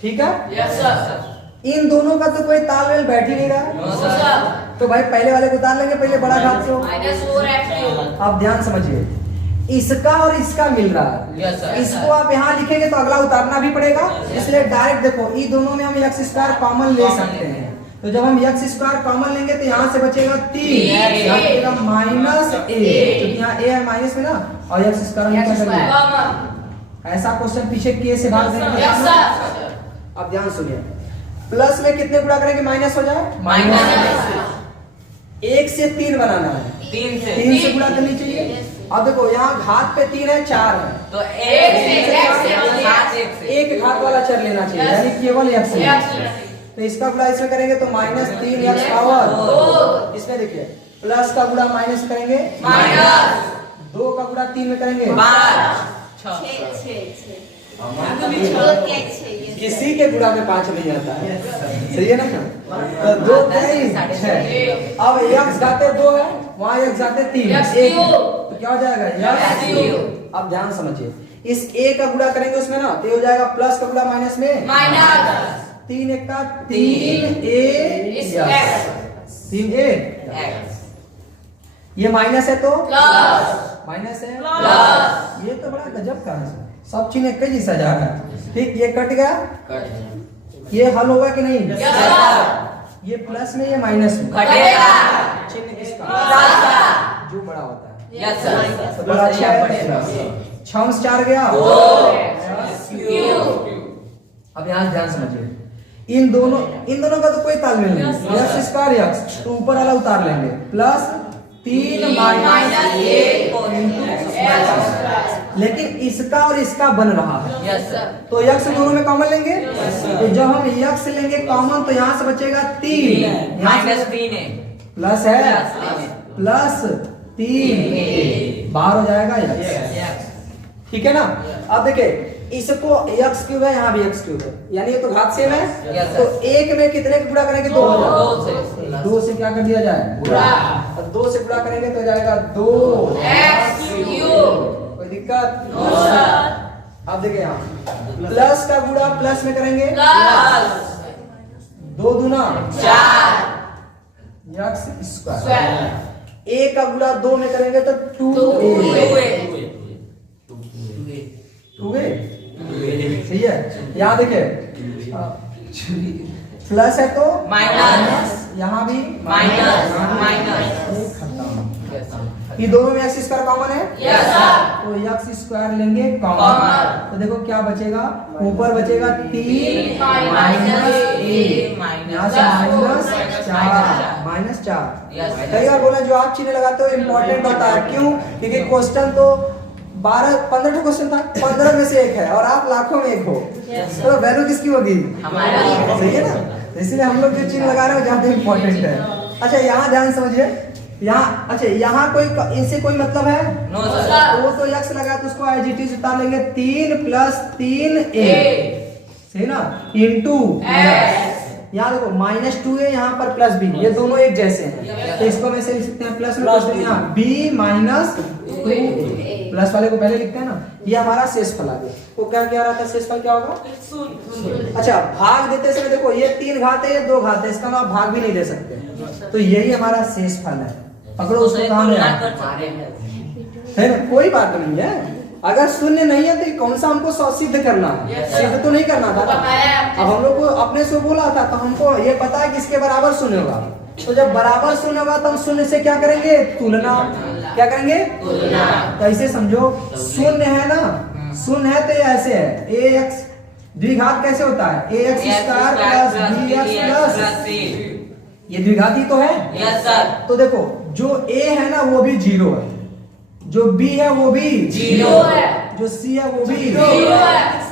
ठीक है। Yes sir. इन दोनों का तो कोई तालमेल बैठ ही नहीं रहा, नो सर। तो भाई पहले वाले को उतार लेंगे, पहले बड़ा घात को। -4x। आप ध्यान समझिए, इसका और इसका मिल रहा है। Yes sir. इसको आप यहाँ लिखेंगे तो अगला उतारना भी पड़ेगा, इसलिए डायरेक्ट देखो इन दोनों में हम x स्क्वायर कॉमन ले सकते हैं। तो जब हम x स्क्वायर कॉमन लेंगे तो यहाँ से बचेगा 3, यहाँ बचेगा -a, क्योंकि यहाँ a है माइनस में ना, और x स्क्वायर में क्या करेंगे? ऐसा क्वेश्चन पीछे के से भाग देंगे। अब ध्यान सुनिए, प्लस में कितने गुणा करेंगे माइनस हो जाए? माइनस 1 से 3 बनाना है, 3 से गुणा करनी चाहिए। अब देखो यहाँ घात पे 3 है, 4 है, तो 1 एक घात वाला चर लेना चाहिए, यानी केवल x। तो इसका गुणा इसमें करेंगे तो -3x पावर। इसमें देखिए प्लस का गुणा माइनस करेंगे, 2 का गुणा 3 में करेंगे, 5 किसी के गुणा में 5 नहीं आता है, सही है ना? तो 2 6। अब x घाते 2 है, वहाँ x घाते 3, तो क्या हो जाएगा? x। अब ध्यान समझिए, इस a का गुणा करेंगे उसमें ना, तो हो जाएगा प्लस का गुणा माइनस में, 3 1 का 3a। ये माइनस है तो माइनस है, ये तो बड़ा गजब का है, सब चीज एक जैसा जा रहा है। ठीक, ये कट गया, ये हल होगा कि नहीं? ये प्लस में, ये माइनस में, चिन्ह किसका? जो बड़ा होता है। Yes sir. तो बड़ा अच्छा है। 6 से 4 गया। अब यहाँ ध्यान समझिए, इन दोनों का तो कोई तालमेल नहीं, x स्क्वायर x, तो ऊपर वाला उतार लेंगे, प्लस 3 लेकिन इसका और इसका बन रहा है। Yes sir. तो x दोनों में कॉमन लेंगे, तो जब हम x लेंगे कॉमन तो यहाँ से बचेगा 3, -3 है, प्लस है, प्लस 3 बाहर हो जाएगा x। ठीक है ना? अब देखिए इसको x क्यूब है, यहाँ भी x क्यूब है, यानी ये तो घात सेम है। तो 1 में कितने गुणा करेंगे? 2 से क्या कर दिया जाए? गुणा। 2 से गुणा करेंगे तो जाएगा 2x। कोई दिक्कत? अब देखिए यहाँ प्लस का गुणा प्लस में करेंगे, 2 दूना 4 x स्क्वायर। a का गुणा 2 में करेंगे तो 2a। सही है। यहाँ देखिए प्लस है तो माइनस, यहाँ भी माइनस। ये दोनों में x स्क्वायर कॉमन है। Yes sir. तो x स्क्वायर लेंगे कॉमन, तो देखो क्या बचेगा? ऊपर बचेगा 3 यहाँ से -4 कई बार बोला जो आप चिन्ह लगाते हो इम्पोर्टेंट होता है। क्यों? क्योंकि क्वेश्चन तो 12-15 क्वेश्चन था, 15 में से 1 है और आप लाखों में 1 हो, तो वैल्यू किसकी होगी? हमारी। सही है ना? इसलिए हम लोग जो चिन्ह लगा रहे हो ज्यादा इम्पोर्टेंट है। अच्छा यहाँ ध्यान समझिए, यहाँ अच्छा यहाँ कोई इनसे कोई मतलब है? No sir. वो तो x लगा तो उसको एज इट इज उतार लेंगे, 3 + 3a, सही ना? इनटू यहाँ देखो -2 है, यहाँ पर प्लस b, ये दोनों एक जैसे हैं, तो इसको में से लिख सकते हैं प्लस में यहाँ b - 2a। प्लस वाले को पहले लिखते हैं ना। ये हमारा शेषफल आ गया। वो क्या रहा था? शेषफल क्या होगा? अच्छा भाग देते समय देखो ये 3 घात है, ये 2 घात है, इसका हम भाग भी नहीं दे सकते, तो यही हमारा शेषफल है। पकड़ो उसको, कहाँ है ना? कोई बात नहीं है, अगर शून्य नहीं है तो कौन सा हमको सिद्ध करना है? सिद्ध तो नहीं करना था। अब हम लोग को अपने से बोला था तो हमको ये पता है किसके बराबर शून्य होगा, तो जब बराबर शून्य होगा तो हम शून्य से क्या करेंगे? तुलना। क्या करेंगे? तुलना। कैसे समझो? शून्य है ना, शून्य है तो ये ऐसे है, ए एक्स द्विघात कैसे होता है? A X square plus B X plus, ये द्विघात ही तो है। Yes sir. तो देखो जो ए है ना वो भी जीरो है, जो बी है वो भी जीरो है, जो सी है वो भी जीरो है।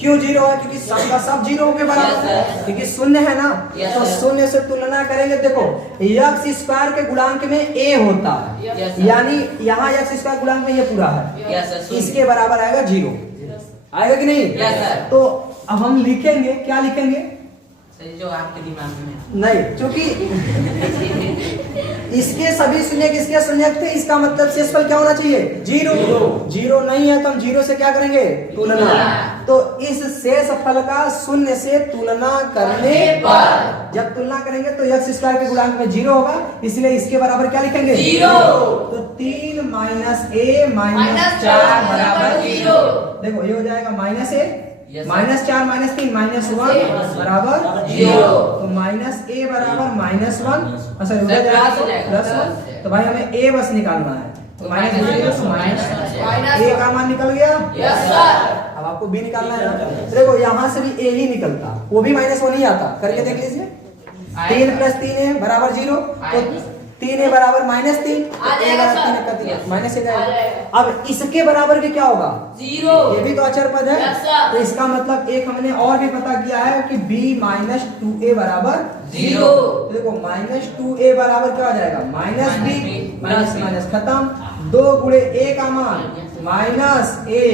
क्यों जीरो है? क्योंकि सब का सब जीरो के बराबर है, क्योंकि शून्य है ना। Yes, तो sir. शून्य से तुलना करेंगे, देखो एक्स स्क्वायर के गुणांक में ए होता है, Yes, sir. यानी यहाँ एक्स स्क्वायर गुणांक में ये पूरा है, यस सर, शून्य। इसके बराबर आएगा जीरो, आएगा कि नहीं? Yes, sir. तो अब हम लिखेंगे, क्या लिखेंगे? सर जो आपके दिमाग में है। नहीं, क्योंकि इसके सभी शून्य किसके शून्य थे, इसका मतलब शेषफल क्या होना चाहिए? जीरो। जीरो नहीं है तो हम जीरो से क्या करेंगे? तुलना। तो इस शेषफल का शून्य से तुलना करने पर जब तुलना करेंगे तो एक्स स्क्वायर के गुणांक में जीरो होगा, इसलिए इसके बराबर क्या लिखेंगे? जीरो। तो 3 माइनस ए माइनस 4 बराबर जीरो। देखो ये हो जाएगा माइनस ए माइनस 4 माइनस 3 माइनस 1 बराबर जीरो। तो माइनस ए बराबर माइनस 1, सॉरी प्लस 1। तो भाई हमें ए बस निकालना है, तो माइनस माइनस ए का मान निकल गया। Yes sir. अब आपको बी निकालना है ना, देखो यहाँ से भी ए ही निकलता, वो भी माइनस 1 ही आता, करके देख लीजिए। 3 प्लस 3 है बराबर जीरो, तो 3 है बराबर माइनस 3, माइनस 1 आएगा। अब इसके बराबर भी क्या होगा? जीरो। ये भी तो अचर पद है, Yes, sir. तो इसका मतलब एक हमने और भी पता किया है कि b माइनस 2a बराबर जीरो। तो देखो माइनस 2a बराबर क्या हो जाएगा? माइनस b, माइनस माइनस खत्म, 2 गुणे a का मान माइनस a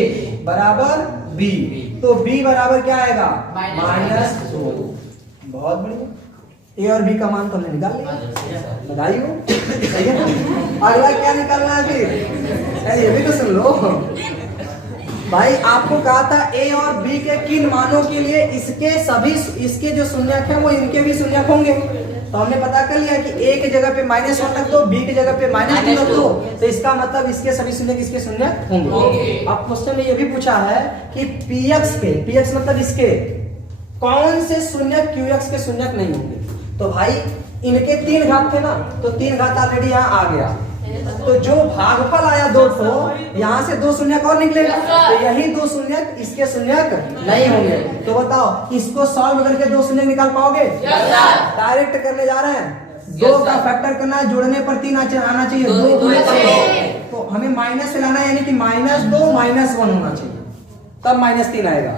बराबर b, तो b बराबर क्या आएगा? माइनस 2। बहुत बढ़िया, ए और बी का मान तो हमने निकाल लिया, बधाई हो। सही है ना? अगला क्या निकालना है फिर? अरे ये भी तो सुन लो भाई, आपको कहा था ए और बी के किन मानों के लिए इसके सभी इसके जो शून्यक हैं वो इनके भी शून्यक होंगे। तो हमने पता कर लिया कि ए के जगह पे माइनस 1 रख दो, बी के जगह पे माइनस 2 रख दो, तो इसका मतलब इसके सभी शून्यक इसके शून्यक होंगे। अब क्वेश्चन में ये भी पूछा है कि पीएक्स के, पीएक्स मतलब इसके कौन से शून्यक क्यूएक्स के शून्यक नहीं होंगे? तो भाई इनके 3 घात थे ना, तो 3 घात ऑलरेडी यहाँ आ गया, तो जो भागफल आया 2 तो यहाँ से 2 शून्यक और निकलेगा, तो यही 2 शून्यक इसके शून्यक नहीं होंगे। तो बताओ इसको सॉल्व करके 2 शून्यक निकाल पाओगे? डायरेक्ट करने जा रहे हैं, 2 का फैक्टर करना है, जोड़ने पर 3 आना चाहिए, 2 तो हमें माइनस से लाना है, यानी कि -2 -1 होना चाहिए, तब -3 आएगा।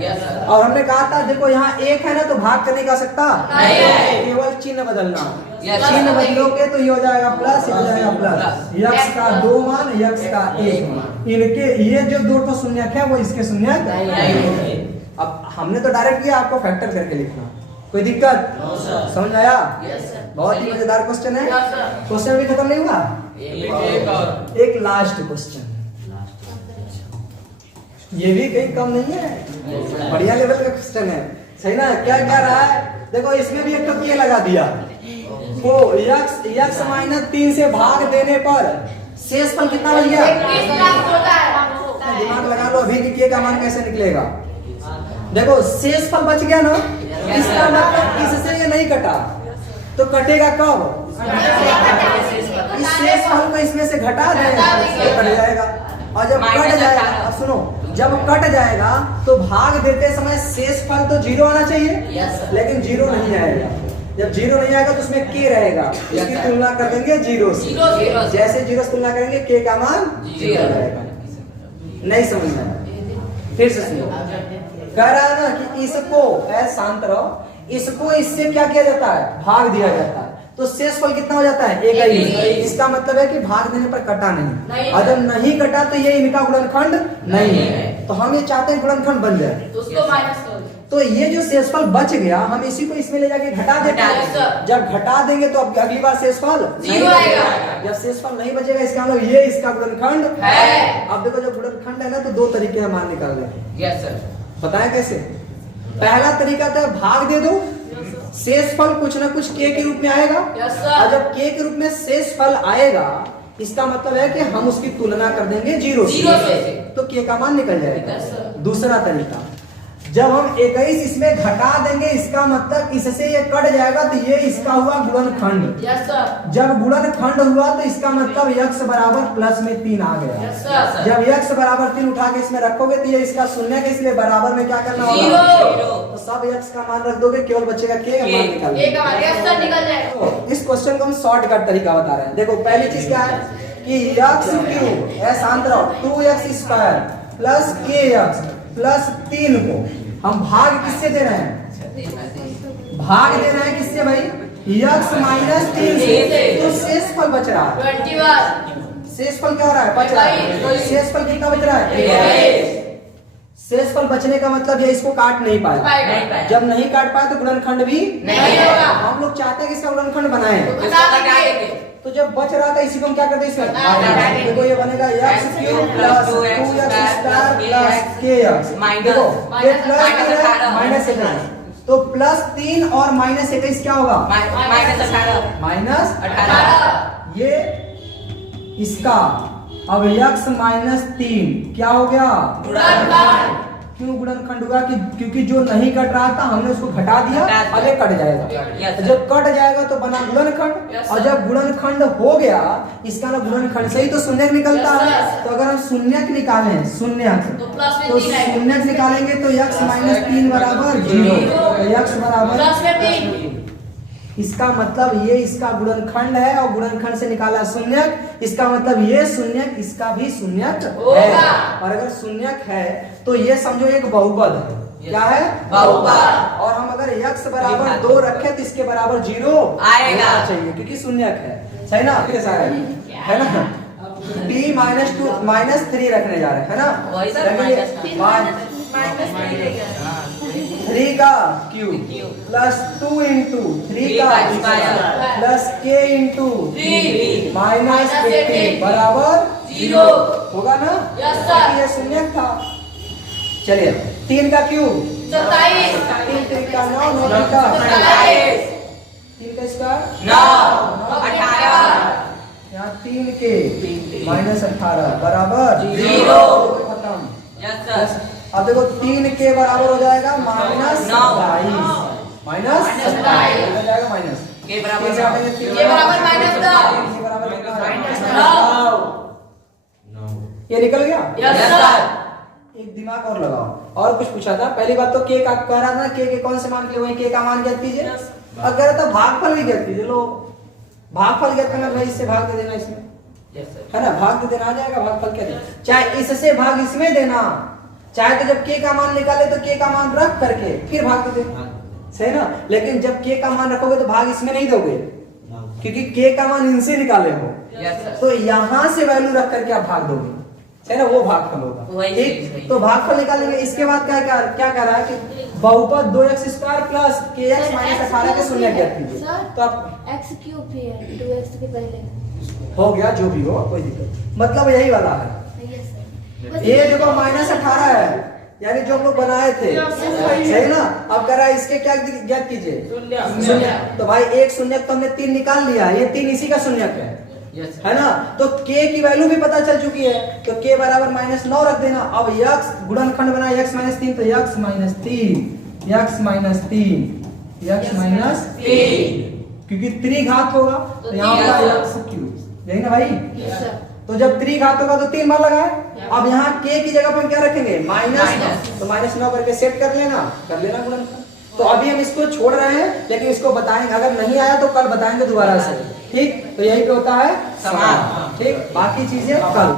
और हमने कहा था देखो यहाँ 1 है ना, तो भाग करने का सकता नहीं है, केवल चिन्ह बदलना। चिन्ह बदलोगे तो ये हो जाएगा प्लस, ये हो जाएगा प्लस, यक्स का 2 मान, यक्स का 1 मान, इनके ये जो 2 तो शून्यक है वो इसके शून्यक नहीं। अब हमने तो डायरेक्ट किया, आपको फैक्टर करके लिखना, कोई दिक्कत? समझ आया? बहुत ही मजेदार क्वेश्चन है। क्वेश्चन भी खत्म नहीं हुआ, एक लास्ट क्वेश्चन, ये भी कहीं कम नहीं है, बढ़िया लेवल का क्वेश्चन है, सही ना? क्या क्या रहा है देखो, इसमें भी एक तो ये लगा दिया, वो यक्स माइनस 3 से भाग देने पर शेषफल कितना बन गया? दिमाग लगा लो अभी कि के का मान कैसे निकलेगा। देखो शेषफल बच गया ना, इसका मतलब इससे ये नहीं कटा, तो कटेगा कब? इस शेषफल को इसमें से घटा देगा तो कट जाएगा, और जब कट जाएगा, अब सुनो, जब कट जाएगा तो भाग देते समय शेषफल तो 0 आना चाहिए, लेकिन 0 नहीं आएगा। जब 0 नहीं आएगा तो उसमें के रहेगा, इसकी तुलना कर देंगे 0 से, जैसे 0 से तुलना करेंगे के का मान 0 रहेगा। नहीं समझ में? फिर से सुनो, कह रहा है ना कि इसको, शांत रहो, इसको इससे क्या किया जाता है? भाग दिया जाता है, तो शेषफल कितना हो जाता है? 1 ही। इसका मतलब है कि भाग देने पर कटा नहीं, और जब नहीं कटा तो ये इनका गुणनखंड नहीं है, तो हम ये चाहते हैं गुणनखंड बन जाए, तो उसको माइनस कर दो। तो ये जो शेषफल बच गया हम इसी को इसमें ले जाके घटा देते हैं। जब घटा देंगे तो अब अगली बार शेषफल 0 आएगा। जब शेषफल नहीं बचेगा इसका मतलब ये इसका गुणनखंड है। अब देखो जब गुणनखंड है ना, तो 2 तरीके हैं मान निकालने के। Yes sir. बताएं कैसे? पहला तरीका तो भाग दे दो, शेषफल कुछ ना कुछ के के रूप में आएगा, और जब के के रूप में शेषफल आएगा इसका मतलब है कि हम उसकी तुलना कर देंगे 0 से, तो के का मान निकल जाएगा। दूसरा तरीका, जब हम 21 इसमें घटा देंगे इसका मतलब इससे ये कट जाएगा तो ये इसका हुआ गुणनखंड। Yes sir. जब गुणनखंड हुआ तो इसका मतलब x बराबर प्लस में 3 आ गया। Yes sir. जब x बराबर 3 उठा के इसमें रखोगे तो ये इसका शून्य के, इसलिए बराबर में क्या करना होगा? जीरो। तो सब x का मान रख दोगे, केवल बचेगा k का मान निकाल एक का मान यस सर निकल जाएगा। तो इस क्वेश्चन को हम शॉर्टकट तरीका बता रहे हैं। देखो पहली चीज क्या है कि x क्यूब शांत रहो 2x square plus kx plus 3 को हम भाग किससे दे रहे हैं? भाग दे रहे हैं किससे भाई? x माइनस 3 से। तो शेषफल बच रहा है 21। शेषफल क्या हो रहा है? बच रहा है। शेषफल कितना बच रहा है? शेषफल बचने का मतलब ये इसको काट नहीं पाया। जब नहीं काट पाए तो गुणनखंड भी नहीं होगा। हम लोग चाहते हैं कि इसका गुणनखंड बनाए, बता देंगे। तो जब बच रहा था इसी को हम क्या करते हैं इसमें? देखो ये बनेगा x cube plus 2x square plus kx। देखो ये प्लस माइनस 21, तो प्लस 3 और माइनस 21 क्या होगा? माइनस 18। ये इसका अब x माइनस 3 क्या हो गया? क्यों गुणनखंड हुआ? क्योंकि जो नहीं कट रहा था हमने उसको घटा दिया, अब ये कट जाएगा। तो जब कट जाएगा तो बना गुणनखंड, और जब गुणनखंड हो गया इसका ना गुणनखंड से ही तो शून्यक निकलता है। तो अगर हम शून्यक निकालें शून्यक तो शून्यक निकालेंगे तो x माइनस 3 बराबर 0, तो x बराबर इसका मतलब ये इसका गुणनखंड है और गुणनखंड से निकाला शून्यक, इसका मतलब ये शून्यक इसका भी शून्यक है। और अगर शून्यक है तो ये समझो एक बहुपद है। क्या है? बहुपद। और हम अगर x बराबर 2 रखें तो इसके बराबर 0 आएगा चाहिए क्योंकि शून्यक है। सही ना? है ना? b माइनस 2 माइनस 3 रखने जा रहे हैं, है ना? 3 का क्यूब प्लस 2 इंटू 3 का प्लस k इंटू माइनस 18 बराबर 0 होगा ना? ये शून्यक था। चलिए 3 का क्यूब 27, 3 3 का 9 9 का 27, 3 का स्क्वायर 9, 18, यहाँ 3 के माइनस 18 बराबर 0। खत्म। अब देखो 3 के बराबर हो जाएगा माइनस 27, माइनस 27 हो जाएगा माइनस के बराबर के बराबर माइनस 9, के बराबर कितना है? माइनस 9। ये निकल गया? Yes sir. एक दिमाग और लगाओ। और कुछ पूछा था पहली बात, तो k का कह रहा था k के कौन से मान के लिए वही k का मान ज्ञात कीजिए। अगर तो भागफल भी ज्ञात कीजिए। लो भागफल ज्ञात करना भाई, इससे भाग दे देना इसमें, है ना? भाग दे देना आ जाएगा। भागफल क्या देना, चाहे इससे भाग इसमें देना, चाहे तो जब k का मान निकाले तो k का मान रख करके फिर भाग दे दे, सही ना? लेकिन जब k का मान रखोगे तो भाग इसमें नहीं दोगे क्योंकि k का मान इनसे निकाले हो, तो यहाँ से वैल्यू रख करके आप भाग दोगे, सही ना? वो भागफल होगा। ठीक, तो भागफल निकालेंगे। इसके बाद क्या क्या कह रहा है कि बहुपद 2x square plus kx minus 18 के शून्य ज्ञात कीजिए। तो आप x क्यूब भी है 2x के पहले हो गया, जो भी हो कोई दिक्कत, मतलब यही वाला है। ये देखो माइनस 18 है, यानी जो हम लोग बनाए थे, सही ना? अब कह रहा है इसके क्या ज्ञात कीजिए? शून्य। तो भाई एक शून्यक तो हमने 3 निकाल लिया, ये 3 इसी का शून्यक है ना? तो k की वैल्यू भी पता चल चुकी है, तो k बराबर माइनस 9 रख देना। अब x गुणनखंड बना x माइनस 3, तो x minus 3, x minus 3, x minus 3, क्योंकि 3 घात होगा तो यहाँ होगा x क्यूब, यही ना भाई? तो जब 3 घात होगा तो 3 बार लगाए। अब यहाँ k की जगह पर क्या रखेंगे? माइनस, तो माइनस 9 करके सेट कर लेना गुणनखंड। तो अभी हम इसको छोड़ रहे हैं, लेकिन इसको बताएंगे, अगर नहीं आया तो कल बताएंगे दोबारा से। ठीक, तो यही पे होता है समान। ठीक, बाकी चीजें कल।